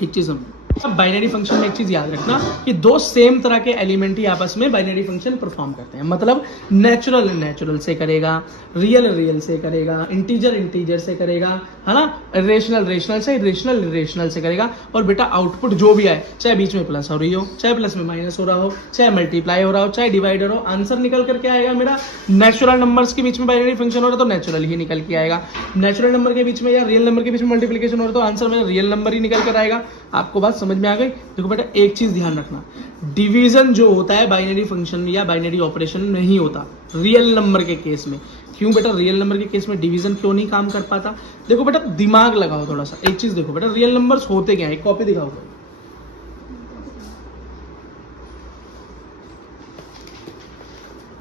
एक चीज समझो, अब बाइनरी फंक्शन में एक चीज याद रखना कि 2 सेम तरह के एलिमेंट ही आपस में बाइनरी फंक्शन परफॉर्म करते हैं। मतलब नेचुरल नेचुरल से करेगा, रियल रियल से करेगा, इंटीजर इंटीजर से करेगा, है ना, रेशनल रेशनल से, रेशनल रेशनल से करेगा। और बेटा आउटपुट जो भी आए, चाहे बीच में प्लस हो रही हो, चाहे प्लस में माइनस हो रहा हो, चाहे मल्टीप्लाई हो रहा हो, चाहे डिवाइड हो रहा हो, आंसर निकल करके आएगा मेरा। नेचुरल नंबर्स के बीच में बाइनरी फंक्शन हो रहा है तो नेचुरल ही निकल के आएगा, नेचुरल नंबर के बीच में या रियल नंबर के बीच में मल्टीप्लिकेशन हो रहा है तो आंसर मेरा रियल नंबर ही निकल कर आएगा। आपको बात समझ में आ गई। देखो बेटा एक चीज ध्यान रखना, डिवीजन जो होता है बाइनरी फंक्शन या बाइनरी ऑपरेशन में नहीं होता रियल नंबर के केस में। क्यों बेटा, रियल नंबर के केस में डिवीजन क्यों नहीं काम कर पाता? देखो बेटा दिमाग लगाओ थोड़ा सा, एक चीज देखो बेटा, रियल नंबर्स होते क्या है, एक कॉपी दिखाओ।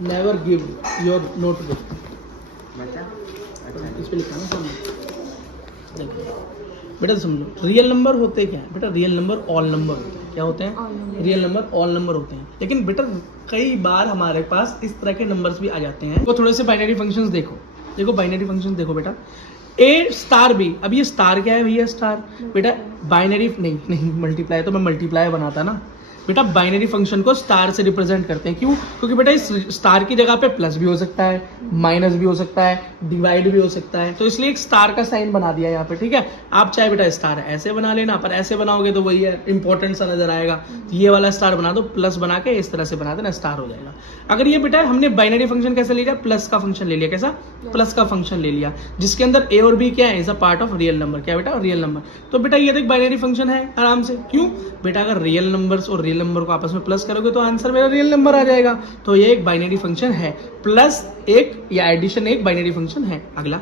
नेवर गिव योर नोटबुक, इस पे लिखा ना सामने। देखो बेटा समझो, रियल नंबर होते क्या है बेटा, रियल नंबर ऑल नंबर होते हैं। क्या होते हैं? रियल नंबर ऑल नंबर होते हैं। लेकिन बेटा कई बार हमारे पास इस तरह के नंबर्स भी आ जाते हैं। तो थोड़े से बाइनरी फंक्शंस देखो, देखो बाइनरी फंक्शंस देखो बेटा, ए स्टार बी। अब ये स्टार क्या है भैया? स्टार बेटा बाइनरी नहीं मल्टीप्लाई, तो मैं मल्टीप्लाई बनाता ना, बेटा बाइनरी फंक्शन को स्टार से रिप्रेजेंट करते हैं। क्यों? क्योंकि बेटा इस स्टार की जगह पे प्लस भी हो सकता है, माइनस भी हो सकता है, डिवाइड भी हो सकता है, तो इसलिए एक स्टार का साइन बना दिया यहाँ पे। ठीक है, आप चाहे बेटा स्टार ऐसे बना लेना, पर ऐसे बनाओगे तो वही है, इंपॉर्टेंट सा नजर आएगा। तो ये वाला स्टार बना दो, प्लस बना के इस तरह से बना देना, स्टार हो जाएगा। अगर ये बेटा हमने बाइनरी फंक्शन कैसे ले लिया, प्लस का फंक्शन ले लिया। कैसा? प्लस का फंक्शन ले लिया, जिसके अंदर ए और बी क्या है, is a part of real number. क्या बेटा? Real number. तो बेटा ये देख बाइनरी फंक्शन है आराम से। क्यों? बेटा अगर रियल नंबर्स और रियल नंबर को आपस में प्लस करोगे तो आंसर मेरा रियल नंबर आ जाएगा। तो ये एक बाइनरी फंक्शन है, प्लस एक या एडिशन एक बाइनरी फंक्शन है। अगला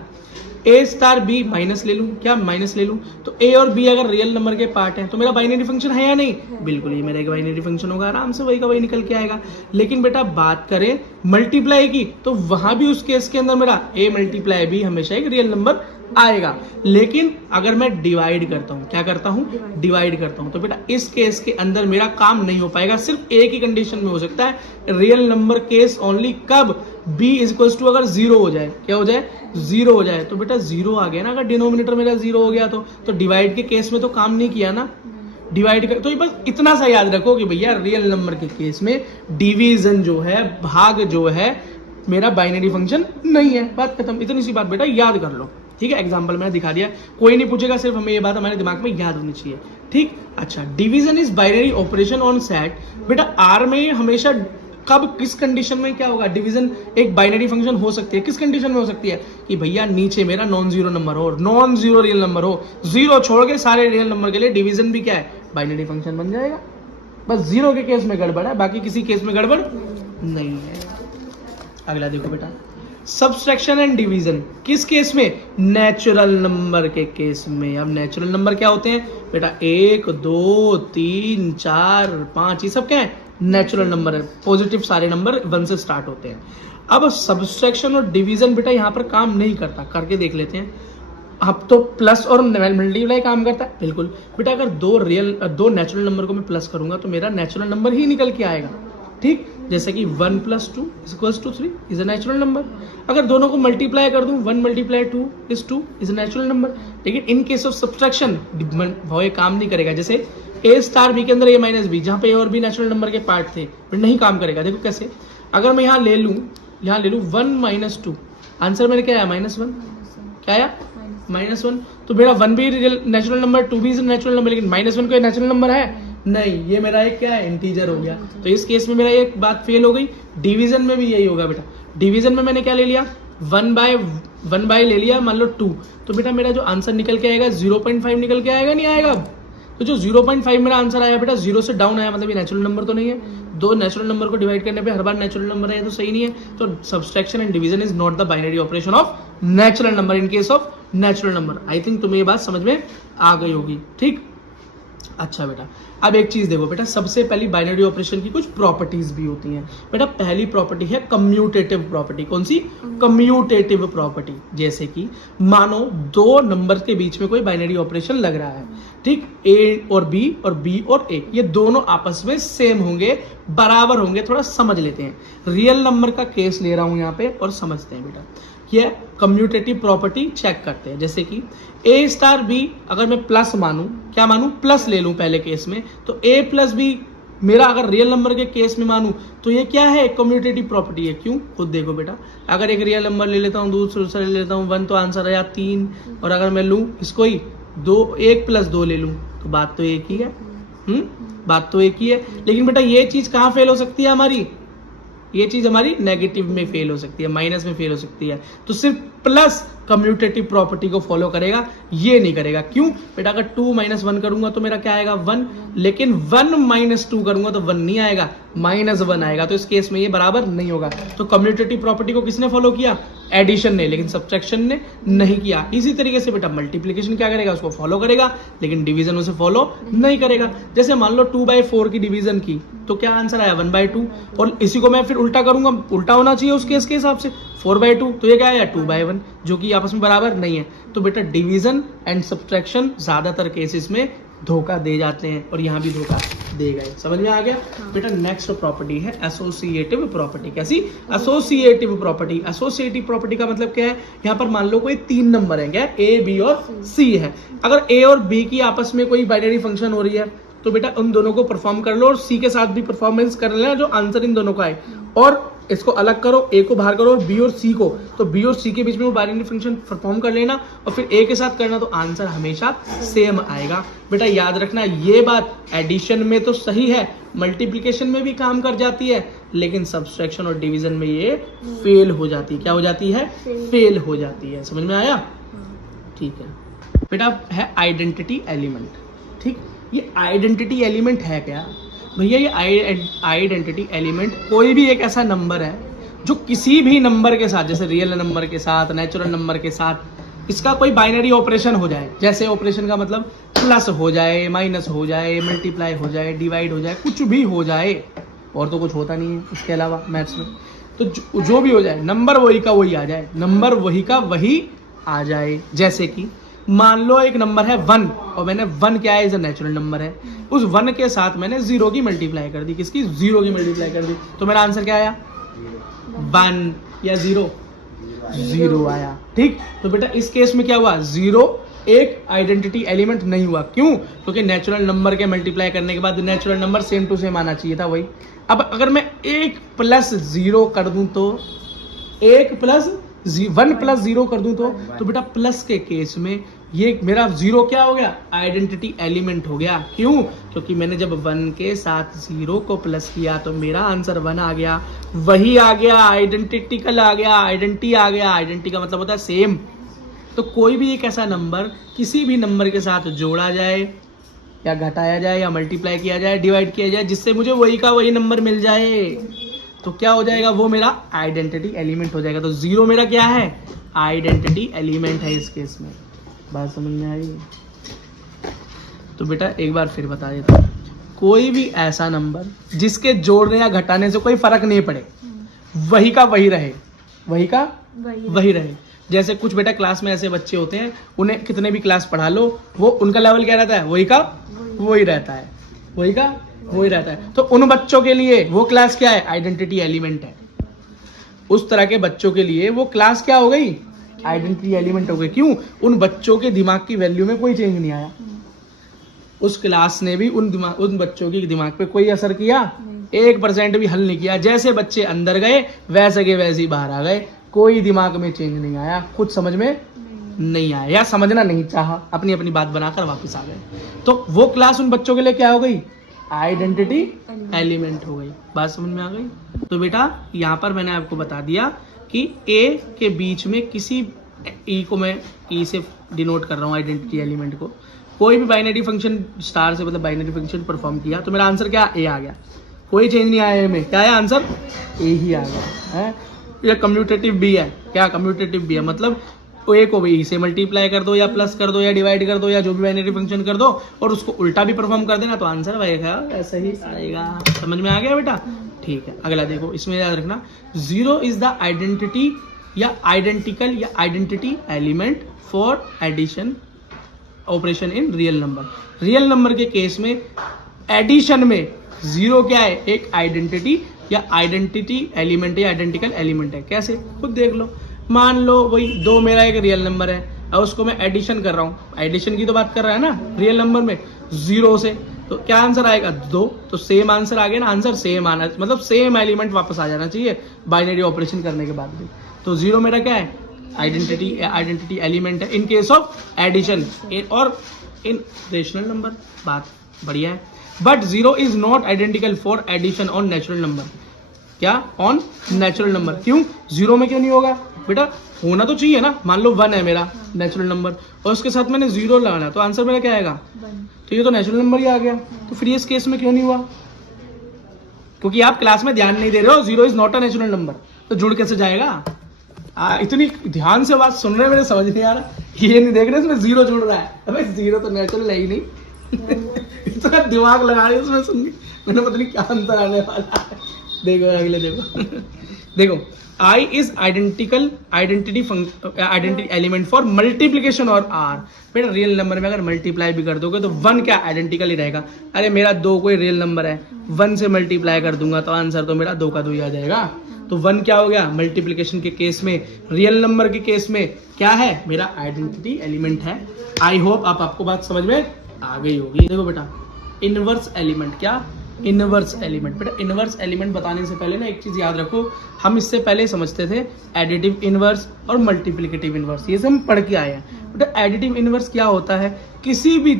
ए स्टार बी माइनस ले लूं, क्या माइनस ले लूं, तो ए और बी अगर रियल नंबर के पार्ट है तो मेरा बाइनरी फंक्शन है या नहीं? बिल्कुल, ये मेरा एक बाइनरी फंक्शन होगा, आराम से वही का वही निकल के आएगा। लेकिन बेटा बात करें मल्टीप्लाई की, तो वहां भी उस केस के अंदर मेरा ए मल्टीप्लाई बी हमेशा एक रियल नंबर आएगा। लेकिन अगर मैं डिवाइड करता हूं, क्या करता हूं? डिवाइड करता हूं, तो बेटा इस केस के अंदर मेरा काम नहीं हो पाएगा। सिर्फ एक ही कंडीशन में हो सकता है, रियल नंबर केस ओनली। कब? b इज इक्वल टू अगर जीरो हो जाए। क्या हो जाए? जीरो हो जाए। तो बेटा जीरो आ गया ना, अगर डिनोमिनेटर मेरा जीरो हो गया तो डिवाइड के केस में तो काम नहीं किया ना। डिवाइड कर, तो ये बस इतना सा याद रखो कि भैया रियल नंबर के केस में डिवीजन जो है, भाग जो है, मेरा बाइनरी फंक्शन नहीं है। बात खत्म। इतनी सी बात बेटा याद कर लो। ठीक है, एग्जाम्पल मैंने दिखा दिया, कोई नहीं पूछेगा, सिर्फ हमें ये बात हमारे दिमाग में याद होनी चाहिए। ठीक, अच्छा, division is binary operation on set. बेटा आर में हमेशा कब, किस कंडीशन में क्या होगा? डिवीजन एक बाइनरी फंक्शन हो सकती है। किस कंडीशन में हो सकती है? कि भैया नीचे मेरा नॉन जीरो नंबर हो, नॉन जीरो रियल नंबर हो। जीरो छोड़ के सारे रियल नंबर के लिए डिवीजन भी क्या है? बाइनरी फंक्शन बन जाएगा। बस जीरो के केस में गड़बड़ है, बाकी किसी केस में गड़बड़ नहीं है। अगला देखो बेटा, सब्सट्रैक्शन एंड डिवीजन किस केस में? नेचुरल नंबर के केस में। अब नेचुरल नंबर क्या होते हैं बेटा? 1 2 3 4 5, ये सब क्या है? नेचुरल नंबर है। पॉजिटिव सारे नंबर 1 से स्टार्ट होते हैं। अब सब्सट्रैक्शन और डिवीजन बेटा यहाँ पर काम नहीं करता, करके देख लेते हैं। अब तो प्लस और मल्टीप्लाई काम करता है। बिल्कुल बेटा, अगर दो नेचुरल नंबर को मैं प्लस करूंगा तो मेरा नेचुरल नंबर ही निकल के आएगा। ठीक, जैसे कि 1 + 2 = 3 इज अ नेचुरल नंबर। अगर दोनों को मल्टीप्लाई कर दूं, 1 × 2 = 2 इज अ नेचुरल नंबर। लेकिन इन केस ऑफ सब्सट्रैक्शन वो ये काम नहीं करेगा। जैसे ए स्टार बी के अंदर a - b, जहां पे ए और बी नेचुरल नंबर के पार्ट थे, फिर नहीं काम करेगा। देखो कैसे, अगर मैं यहाँ ले लूं 1 - 2, आंसर मेरे क्या आया? -1। क्या आया? -1। तो मेरा 1 भी नेचुरल नंबर, 2 भी नेचुरल नंबर, लेकिन -1 कोई नेचुरल नंबर है नहीं। ये मेरा एक क्या है? इंटीजर हो गया। तो इस केस में मेरा एक बात फेल हो गई। डिवीजन में भी यही होगा बेटा। डिवीजन में मैंने क्या ले लिया? 1/1 ले लिया, मान लो 2, तो बेटा मेरा जो आंसर निकल के आएगा 0.5 निकल के आएगा, नहीं आएगा? तो जो 0.5 मेरा आंसर आया बेटा, 0 से डाउन आया, मतलब ये नेचुरल नंबर तो नहीं है। दो नेचुरल नंबर को डिवाइड करने पे हर बार नेचुरल नंबर है, तो सही नहीं है। तो subtraction and division is not the binary operation of natural number in case of natural number. I think तुम्हें ये बात समझ में आ गई होगी। ठीक, अच्छा बेटा, अब एक चीज देखो बेटा, सबसे पहली बाइनरी ऑपरेशन की कुछ प्रॉपर्टीज भी होती हैं बेटा। पहली प्रॉपर्टी है कम्यूटेटिव प्रॉपर्टी। कौन सी? Commutative property. जैसे कि मानो दो नंबर के बीच में कोई बाइनरी ऑपरेशन लग रहा है। ठीक, ए और बी और बी और ए, ये दोनों आपस में सेम होंगे, बराबर होंगे। थोड़ा समझ लेते हैं, रियल नंबर का केस ले रहा हूं यहाँ पे और समझते हैं बेटा। ये कम्यूटेटिव प्रॉपर्टी चेक करते हैं। जैसे कि ए स्टार बी अगर मैं प्लस मानूं, क्या मानूं? प्लस ले लूं पहले केस में, तो ए प्लस बी मेरा अगर रियल नंबर के केस में मानूं तो ये क्या है? कम्यूटेटिव प्रॉपर्टी है। क्यों? खुद देखो बेटा, अगर एक रियल नंबर ले लेता हूं, दूसरा ले लेता हूं 1, तो आंसर आया 3। और अगर मैं लूं इसको ही 1 + 2 ले लूं तो बात तो एक ही है। बात तो एक ही है। लेकिन बेटा ये चीज कहां फेल हो सकती है हमारी? ये चीज हमारी नेगेटिव में फेल हो सकती है, माइनस में फेल हो सकती है। तो सिर्फ प्लस कम्यूटेटिव प्रॉपर्टी को फॉलो करेगा, ये नहीं करेगा। क्यों बेटा? अगर 2 - 1 करूंगा तो मेरा क्या आएगा? 1। लेकिन 1 - 2 करूंगा तो 1 नहीं आएगा, -1 आएगा। तो इस केस में ये बराबर नहीं होगा। तो कम्यूटेटिव प्रॉपर्टी को किसने फॉलो किया? एडिशन ने, लेकिन सब्ट्रैक्शन ने नहीं किया। इसी तरीके से बेटा मल्टीप्लिकेशन क्या करेगा? उसको फॉलो करेगा, लेकिन डिवीजन उसे फॉलो नहीं करेगा। जैसे मान लो 2/4 की डिवीजन की, तो क्या आंसर आया? 1/2। और इसी को मैं फिर उल्टा करूंगा, उल्टा होना चाहिए उस केस के हिसाब से, 4/2, तो ये क्या आया? 2/1, जो कि आपस में बराबर नहीं है। तो बेटा डिवीजन एंड सब्ट्रैक्शन ज्यादातर केसेस में धोखा दे जाते हैं, और यहाँ भी धोखा दे गए। समझ में आ गया? बेटा नेक्स्ट प्रॉपर्टी है एसोसिएटिव प्रॉपर्टी। कैसी? Associative property. एसोसिएटिव प्रॉपर्टी का मतलब क्या है? यहाँ पर मान लो कोई 3 नंबर है, क्या? ए, बी और सी है। अगर ए और बी की आपस में कोई बाइनरी फंक्शन हो रही है, तो बेटा उन दोनों को परफॉर्म कर लो और सी के साथ भी परफॉर्मेंस कर लेना जो आंसर इन दोनों का है, और इसको अलग करो, ए को बाहर करो बी और सी को, तो बी और सी के बीच में वो बाइनरी फंक्शन परफॉर्म कर लेना और फिर ए के साथ करना, तो आंसर हमेशा सेम आएगा। बेटा याद रखना ये बात, एडिशन में तो सही है, मल्टीप्लिकेशन में भी काम कर जाती है, लेकिन सब्सट्रैक्शन और डिवीजन में ये फेल हो जाती है। क्या हो जाती है? फेल हो जाती है। समझ में आया? ठीक है बेटा, है आइडेंटिटी एलिमेंट। ठीक, ये आइडेंटिटी एलिमेंट है क्या भैया? ये आइडेंटिटी एलिमेंट कोई भी एक ऐसा नंबर है जो किसी भी नंबर के साथ, जैसे रियल नंबर के साथ, नेचुरल नंबर के साथ, इसका कोई बाइनरी ऑपरेशन हो जाए, जैसे ऑपरेशन का मतलब प्लस हो जाए, माइनस हो जाए, मल्टीप्लाई हो जाए, डिवाइड हो जाए, कुछ भी हो जाए, और तो कुछ होता नहीं है उसके अलावा मैथ्स में, तो जो भी हो जाए नंबर वही का वही आ जाए, नंबर वही का वही आ जाए। जैसे कि मान लो एक नंबर है 1 और मैंने 1 क्या है, इज अ नेचुरल नंबर है, उस 1 के साथ मैंने 0 की मल्टीप्लाई कर दी। किसकी? 0 की मल्टीप्लाई कर दी, तो मेरा आंसर क्या आया? 1 या 0? 0 आया। ठीक, तो बेटा इस केस में क्या हुआ? 0 एक आइडेंटिटी एलिमेंट नहीं हुआ। क्यों? क्योंकि नेचुरल नंबर के मल्टीप्लाई करने के बाद natural number same to same आना चाहिए था वही। अब अगर मैं 1 + 0 कर दूं तो 1 + 1 + 0 कर दूं तो बेटा प्लस के केस में ये मेरा 0 क्या हो गया? आइडेंटिटी एलिमेंट हो गया। क्यों? क्योंकि मैंने जब 1 के साथ 0 को प्लस किया तो मेरा आंसर 1 आ गया, वही आ गया, आइडेंटिटिकल आ गया, आइडेंटिटी आ गया। आइडेंटिटी का मतलब होता है सेम। तो कोई भी एक ऐसा नंबर किसी भी नंबर के साथ जोड़ा जाए या घटाया जाए या मल्टीप्लाई किया जाए, डिवाइड किया जाए, जिससे मुझे वही का वही नंबर मिल जाए, तो क्या हो जाएगा? वो मेरा आइडेंटिटी एलिमेंट हो जाएगा। तो 0 मेरा क्या है? आइडेंटिटी एलिमेंट है इस केस में। बात समझ में आई? तो बेटा एक बार फिर बता देता हूं, कोई भी ऐसा नंबर जिसके जोड़ने या घटाने से कोई फर्क नहीं पड़े, वही का वही रहे, वही का वही रहे। जैसे कुछ बेटा क्लास में ऐसे बच्चे होते हैं, उन्हें कितने भी क्लास पढ़ा लो, वो उनका लेवल क्या रहता है? वही का वही रहता है, वही का वही रहता है। तो उन बच्चों के लिए वो क्लास क्या है? आइडेंटिटी एलिमेंट है। उस तरह के बच्चों के लिए वो क्लास क्या हो गई? आइडेंटिटी एलिमेंट हो गई। क्यों? उन बच्चों के दिमाग की वैल्यू में कोई चेंज नहीं आया, उस क्लास ने भी उन बच्चों के दिमाग पे कोई असर किया? 1% भी हल नहीं किया। जैसे बच्चे अंदर गए वैसे के वैसे ही बाहर आ गए, कोई दिमाग में चेंज नहीं आया, कुछ समझ में नहीं आया या समझना नहीं चाहा, अपनी अपनी बात बनाकर वापस आ गए। तो वो क्लास उन बच्चों के लिए क्या हो गई? आइडेंटिटी एलिमेंट हो गई। बात समझ में आ गई? तो बेटा यहाँ पर मैंने आपको बता दिया कि ए के बीच में किसी ई को मैं ई से डिनोट कर रहा हूँ आइडेंटिटी एलिमेंट को, कोई भी बाइनरी फंक्शन स्टार से मतलब बाइनरी फंक्शन परफॉर्म किया तो मेरा आंसर क्या? ए आ गया, कोई चेंज नहीं आया ए में। क्या है आंसर? ए ही आ गया है। ये कम्यूटेटिव भी है। क्या कम्यूटेटिव भी है? मतलब ए को भी से मल्टीप्लाई कर दो या प्लस कर दो या डिवाइड कर दो या जो भी बाइनरी फंक्शन कर दो और उसको उल्टा भी परफॉर्म कर देना तो आंसर वैसा ऐसा ही आएगा। समझ में आ गया बेटा? ठीक है, अगला देखो, इसमें याद रखना 0 इज द आइडेंटिटी या आइडेंटिकल या identity element for addition operation in real number. Real number के केस में एडिशन में 0 क्या है? एक आइडेंटिटी या आइडेंटिटी एलिमेंट है, आइडेंटिकल एलिमेंट है। कैसे? खुद देख लो। मान लो वही 2 मेरा एक रियल नंबर है और उसको मैं एडिशन कर रहा हूँ, एडिशन की तो बात कर रहा है ना रियल नंबर में, 0 से, तो क्या आंसर आएगा? 2। तो सेम आंसर आ गया ना, आंसर सेम आना मतलब सेम एलिमेंट वापस आ जाना चाहिए बाइनरी ऑपरेशन करने के बाद भी। तो 0 मेरा क्या है? आइडेंटिटी एलिमेंट है इन केस ऑफ एडिशन और इन रेशनल नंबर। बात बढ़िया है। But 0 is not identical for addition on natural number. क्या? On natural number. क्यों? 0 में क्यों नहीं होगा बेटा? होना तो चाहिए ना। मान लो 1 है मेरा नेचुरल नंबर और उसके साथ मैंने 0 लगाना, तो आंसर मेरा क्या आएगा? 1। तो ये तो नेचुरल नंबर ही आ गया। तो फिर इस केस में क्यों नहीं हुआ? क्योंकि आप क्लास में ध्यान नहीं दे रहे हो। 0 is not a natural number, तो जुड़ कैसे जाएगा? इतनी ध्यान से बात सुन रहे हैं, मेरे समझ नहीं आ रहा, ये नहीं देख रहे इसमें 0 जुड़ रहा है। अबे 0 तो नेचुरल है ही नहीं। इतना दिमाग लगा रहे उसमें सुन के मैंने पता नहीं क्या अंतर आने वाला है। देखो अगले देखो देखो I is identity element for multiplication और आर। बेटा रियल नंबर में अगर मल्टीप्लाई भी कर दोगे तो 1 क्या आइडेंटिकल ही रहेगा। अरे मेरा 2 कोई रियल नंबर है, 1 से मल्टीप्लाई कर दूंगा तो आंसर तो मेरा 2 का 2 ही आ जाएगा। तो 1 क्या हो गया? मल्टीप्लीकेशन के केस में, रियल नंबर के केस में क्या है? मेरा आइडेंटिटी एलिमेंट है। आई होप आपको बात समझ में आ गई होगी। देखो बेटा इनवर्स एलिमेंट। क्या? Inverse element. बेटा इनवर्स एलिमेंट बताने से पहले ना एक चीज याद रखो, हम इससे पहले समझते थे एडिटिव इनवर्स और मल्टीप्लिकेटिव इनवर्स, ये सब हम पढ़ के आए हैं। बेटा एडिटिव इनवर्स क्या होता है? किसी भी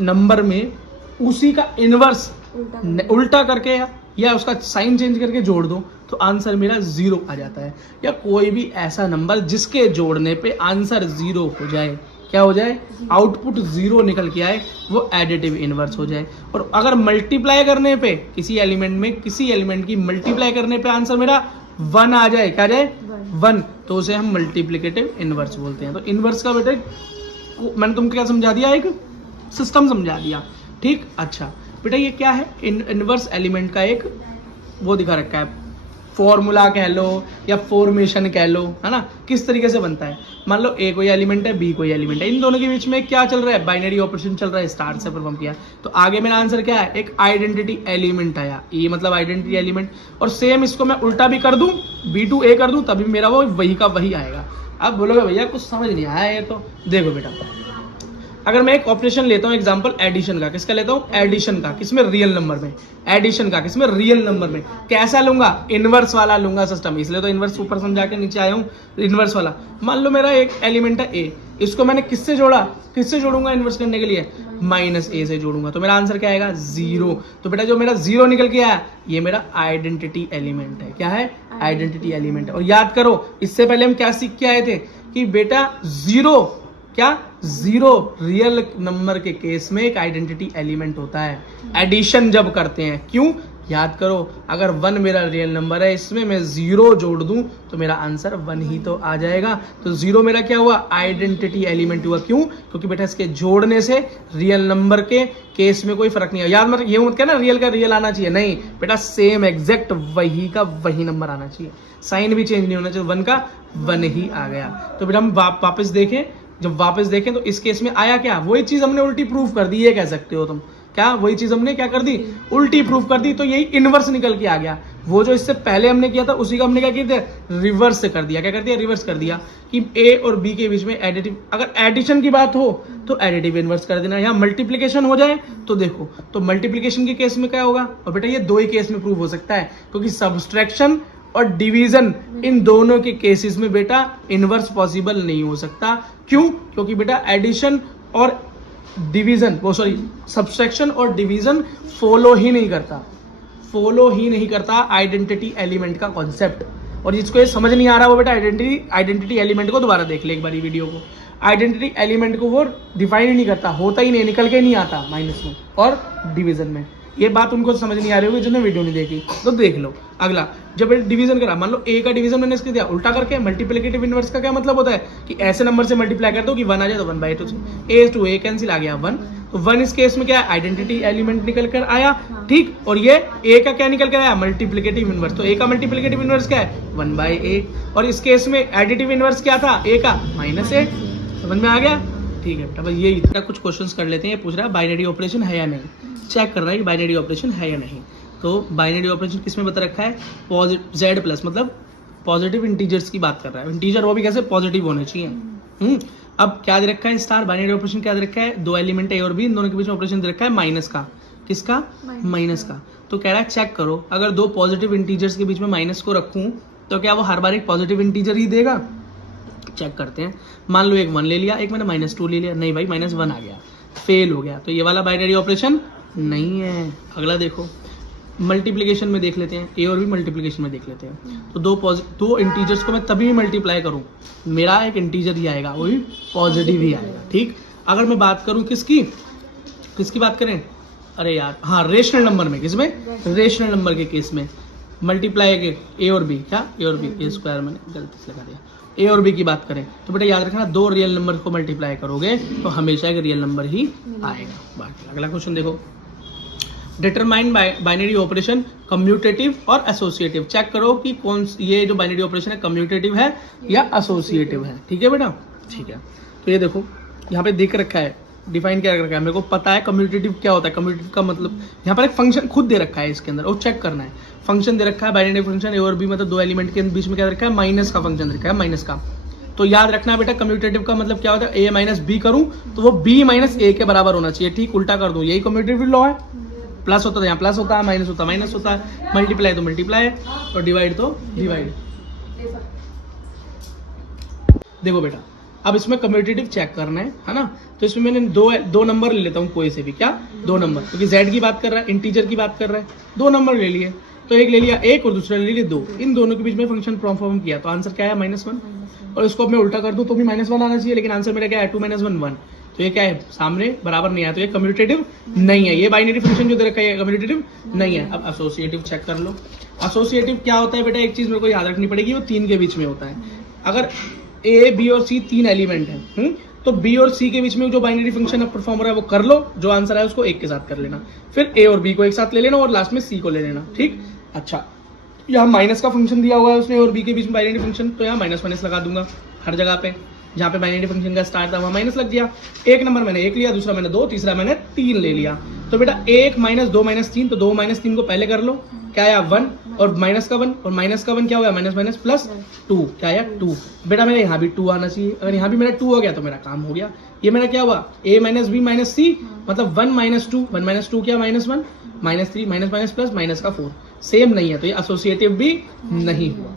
नंबर में उसी का इनवर्स उल्टा करके या उसका साइन चेंज करके जोड़ दो तो आंसर मेरा 0 आ जाता है। या कोई भी ऐसा नंबर जिसके जोड़ने पे आंसर 0 हो जाए, क्या हो जाए? आउटपुट 0 निकल के आए, वो एडिटिव इनवर्स हो जाए। और अगर मल्टीप्लाई करने पे किसी एलिमेंट में किसी एलिमेंट की मल्टीप्लाई करने पे आंसर मेरा 1 आ जाए, क्या जाए? 1, तो उसे हम मल्टीप्लिकेटिव इनवर्स बोलते हैं। तो इनवर्स का बेटे मैंने तुमको क्या समझा दिया? एक सिस्टम समझा दिया, ठीक। अच्छा बेटा ये क्या है? इनवर्स एलिमेंट का एक वो दिखा रखा है, फॉर्मूला कह लो या फॉर्मेशन कह लो, है ना, किस तरीके से बनता है। मान लो ए कोई एलिमेंट है, बी कोई एलिमेंट है, इन दोनों के बीच में क्या चल रहा है? बाइनरी ऑपरेशन चल रहा है, स्टार से परफॉर्म किया तो आगे मेरा आंसर क्या है? एक आइडेंटिटी एलिमेंट आया, ये मतलब आइडेंटिटी एलिमेंट। और सेम इसको मैं उल्टा भी कर दूं, B2 A कर दूं, तभी मेरा वो वही का वही आएगा। अब बोलोगे भैया कुछ समझ नहीं आया ये तो। देखो बेटा अगर मैं एक ऑपरेशन लेता हूँ एग्जांपल एडिशन का, किसका लेता हूँ? एडिशन का, किसमें? रियल नंबर में। एडिशन का किसमें? रियल नंबर में। कैसा लूंगा? इनवर्स वाला लूंगा सिस्टम, इसलिए तो इनवर्स ऊपर समझा के नीचे आया हूँ, इनवर्स वाला। मान लो मेरा एक एलिमेंट है ए, इसको मैंने किससे जोड़ा? किससे जोड़ूंगा इनवर्स करने के लिए? -A से जोड़ूंगा, तो मेरा आंसर क्या आएगा? 0। तो बेटा जो मेरा 0 निकल के आया ये मेरा आइडेंटिटी एलिमेंट है। क्या है? आइडेंटिटी एलिमेंट है। और याद करो इससे पहले हम क्या सीख के आए थे कि बेटा 0 क्या? 0 रियल नंबर के केस में एक आइडेंटिटी एलिमेंट होता है एडिशन जब करते हैं। क्यों? याद करो अगर 1 मेरा रियल नंबर है, इसमें मैं 0 जोड़ दूं तो मेरा आंसर 1 ही तो आ जाएगा। तो 0 मेरा क्या हुआ? आइडेंटिटी एलिमेंट हुआ। क्यों? क्योंकि बेटा इसके जोड़ने से रियल नंबर के केस में कोई फर्क नहीं है। याद मत ये मत कहना रियल का रियल आना चाहिए, नहीं बेटा सेम एग्जैक्ट वही का वही नंबर आना चाहिए, साइन भी चेंज नहीं होना चाहिए, 1 का 1 ही आ गया। तो बेटा हम वापस देखें, जब वापस देखें तो इस केस में आया क्या? वही चीज हमने उल्टी प्रूफ कर दी, ये कह सकते हो तुम। क्या? वही चीज हमने क्या कर दी? उल्टी प्रूफ कर दी, तो यही इनवर्स निकल के आ गया। वो जो इससे पहले हमने किया था उसी का हमने क्या किया था? रिवर्स कर दिया। क्या कर दिया? रिवर्स कर दिया कि ए और बी के बीच में एडिटिव, अगर एडिशन की बात हो तो एडिटिव इनवर्स कर देना। यहाँ मल्टीप्लीकेशन हो जाए तो देखो, तो मल्टीप्लीकेशन के केस में क्या होगा? और बेटा ये 2 ही केस में प्रूव हो सकता है, क्योंकि सब्सट्रैक्शन और डिवीजन इन दोनों के केसेस में बेटा इनवर्स पॉसिबल नहीं हो सकता। क्यों? क्योंकि बेटा एडिशन और डिवीजन सब्सट्रैक्शन और डिवीजन फॉलो ही नहीं करता आइडेंटिटी एलिमेंट का कॉन्सेप्ट। और जिसको ये समझ नहीं आ रहा वो बेटा आइडेंटिटी एलिमेंट को दोबारा देख ले एक बार वीडियो को। आइडेंटिटी एलिमेंट को वो डिफाइन ही नहीं करता, होता ही नहीं, निकल के नहीं आता माइनस में और डिवीजन में। ये बात उनको समझ नहीं आ रही होगी जिन्होंने वीडियो नहीं देखी, तो देख लो। अगला जब डिवीजन करा, मान लो ए का डिवीजन मैंने इसके दिया उल्टा करके। मल्टीप्लिकेटिव इनवर्स का क्या मतलब होता है कि ऐसे नंबर से मल्टीप्लाई कर दो कि 1 आ जाए, तो 1/2 A to A कैंसिल आ गया 1। तो 1 इस केस में क्या है? आइडेंटिटी एलिमेंट निकल कर आया, ठीक। और ये ए का क्या निकल कर आया? Multiplicative inverse. तो ए का मल्टीप्लिकेटिव इनवर्स क्या है? 1/A। और इस केस में एडिटिव इनवर्स क्या था? ए का -A। समझ में आ गया? ठीक है बेटा, बस यही था। कुछ क्वेश्चंस कर लेते हैं। ये पूछ रहा है बाइनरी ऑपरेशन है या नहीं, चेक करना है कि बाइनरी ऑपरेशन है या नहीं। तो बाइनरी ऑपरेशन किसमें बता रखा है? Z+, मतलब पॉजिटिव इंटीजर्स की बात कर रहा है। इंटीजर वो भी कैसे? पॉजिटिव होने चाहिए। अब क्या दे रखा है? स्टार। बाइनरी ऑपरेशन क्या दे रखा है? 2 एलिमेंट ए और बी, इन दोनों के बीच में ऑपरेशन दे रखा है माइनस का। किसका? माइनस का। तो कह रहा है चेक करो अगर 2 पॉजिटिव इंटीजर्स के बीच में माइनस को रखूं तो क्या वो हर बार एक पॉजिटिव इंटीजर ही देगा? चेक करते हैं। मान लो एक 1 ले लिया, एक मैंने -2 ले लिया, नहीं भाई -1 आ गया, फेल हो गया। तो ये वाला बाइनरी ऑपरेशन नहीं है। अगला देखो, मल्टीप्लिकेशन में देख लेते हैं, ए और बी मल्टीप्लिकेशन में देख लेते हैं। तो 2 इंटीजर्स को मैं तभी मल्टीप्लाई करूं, मेरा एक इंटीजर ही आएगा, वो भी पॉजिटिव ही आएगा, ठीक। अगर मैं बात करूं किसकी बात करें? अरे यार हाँ, रेशनल नंबर में। किसमें? रेशनल नंबर के केस में मल्टीप्लाई के ए और बी, क्या ए और बी, ए स्क्वायर मैंने गलती से लगा दिया, ए और बी की बात करें तो बेटा याद रखना 2 रियल नंबर को मल्टीप्लाई करोगे तो हमेशा एक रियल नंबर ही आएगा। बाकी अगला क्वेश्चन देखो, डिटरमाइन बाइनरी ऑपरेशन कम्यूटेटिव और एसोसिएटिव। चेक करो कि कौन ये जो बाइनरी ऑपरेशन है कम्यूटेटिव है या एसोसिएटिव है, ठीक है बेटा, ठीक है। तो ये देखो यहाँ पे दिख रखा है, डिफाइन क्या रखा है, मेरे को पता है कम्यूटेटिव क्या होता है। कम्यूटेटिव का मतलब यहाँ पर एक फंक्शन खुद दे रखा है इसके अंदर, और चेक करना है। फंक्शन दे रखा है बाइनरी फंक्शन ए और बी, मतलब 2 एलिमेंट के बीच में क्या रखा है? माइनस का फंक्शन रखा है, माइनस का। तो याद रखना बेटा कम्यूटेटिव का मतलब क्या होता है, ए माइनस बी करूं तो वो बी माइनस ए के बराबर होना चाहिए, ठीक, उल्टा कर दूं, यही कम्यूटेटिव लॉ है। प्लस होता है यहाँ प्लस होता है, माइनस होता है माइनस होता है, मल्टीप्लाई तो मल्टीप्लाई और डिवाइड तो डिवाइड। देखो बेटा अब इसमें कम्यूटेटिव चेक करना है ना, तो इसमें मैंने दो नंबर ले लेता हूँ कोई से भी, क्या 2 नंबर, क्योंकि z की बात कर रहा है, इंटीजर की बात कर रहा है, 2 नंबर ले लिए, तो एक ले लिया 1 और दूसरा ले लिया 2, इन दोनों के बीच में फंक्शन परफॉर्म किया, तो आंसर क्या है -1, और इसको मैं उल्टा कर दूं तो भी -1 आना चाहिए, लेकिन आंसर मेरा क्या है 2 - 1 1, तो ये क्या है सामने बराबर नहीं आया, तो ये कम्यूटेटिव नहीं है, ये बाइनरी फंक्शन जो दे रखा है कम्यूटेटिव नहीं है। अब एसोसिएटिव चेक कर लो। एसोसिएटिव क्या होता है बेटा, एक चीज मेरे को याद रखनी पड़ेगी, वो 3 के बीच में होता है। अगर ए बी और सी 3 एलिमेंट है, तो बी और सी के बीच में जो बाइनरी फंक्शन अब परफॉर्म हो रहा है वो कर लो, जो आंसर है उसको 1 के साथ कर लेना, फिर ए और बी को एक साथ ले लेना और लास्ट में सी को ले लेना, ठीक। अच्छा यहाँ माइनस का फंक्शन दिया हुआ है उसने और बी के बीच में बाइनरी फंक्शन, तो यहाँ माइनस लगा दूंगा हर जगह पे, जहाँ पे बाइनरी फंक्शन का स्टार्ट था वहाँ माइनस लग गया। एक नंबर मैंने 1 लिया, दूसरा मैंने 2, तीसरा मैंने 3 ले लिया, तो बेटा 1 - 2 - 3, तो 2 - 3 को पहले कर लो, क्या आया 1, और माइनस का 1, और माइनस का 1 क्या हो गया माइनस प्लस 2, क्या आया 2। बेटा मेरे यहाँ भी 2 आना चाहिए, अगर यहाँ भी मेरा 2 हो गया तो मेरा काम हो गया। ये मेरा क्या हुआ a - b - c, मतलब 1 - 2, 1 - 2 क्या -1, -3 माइनस प्लस माइनस का 4, सेम नहीं है, तो ये एसोसिएटिव भी नहीं हुआ।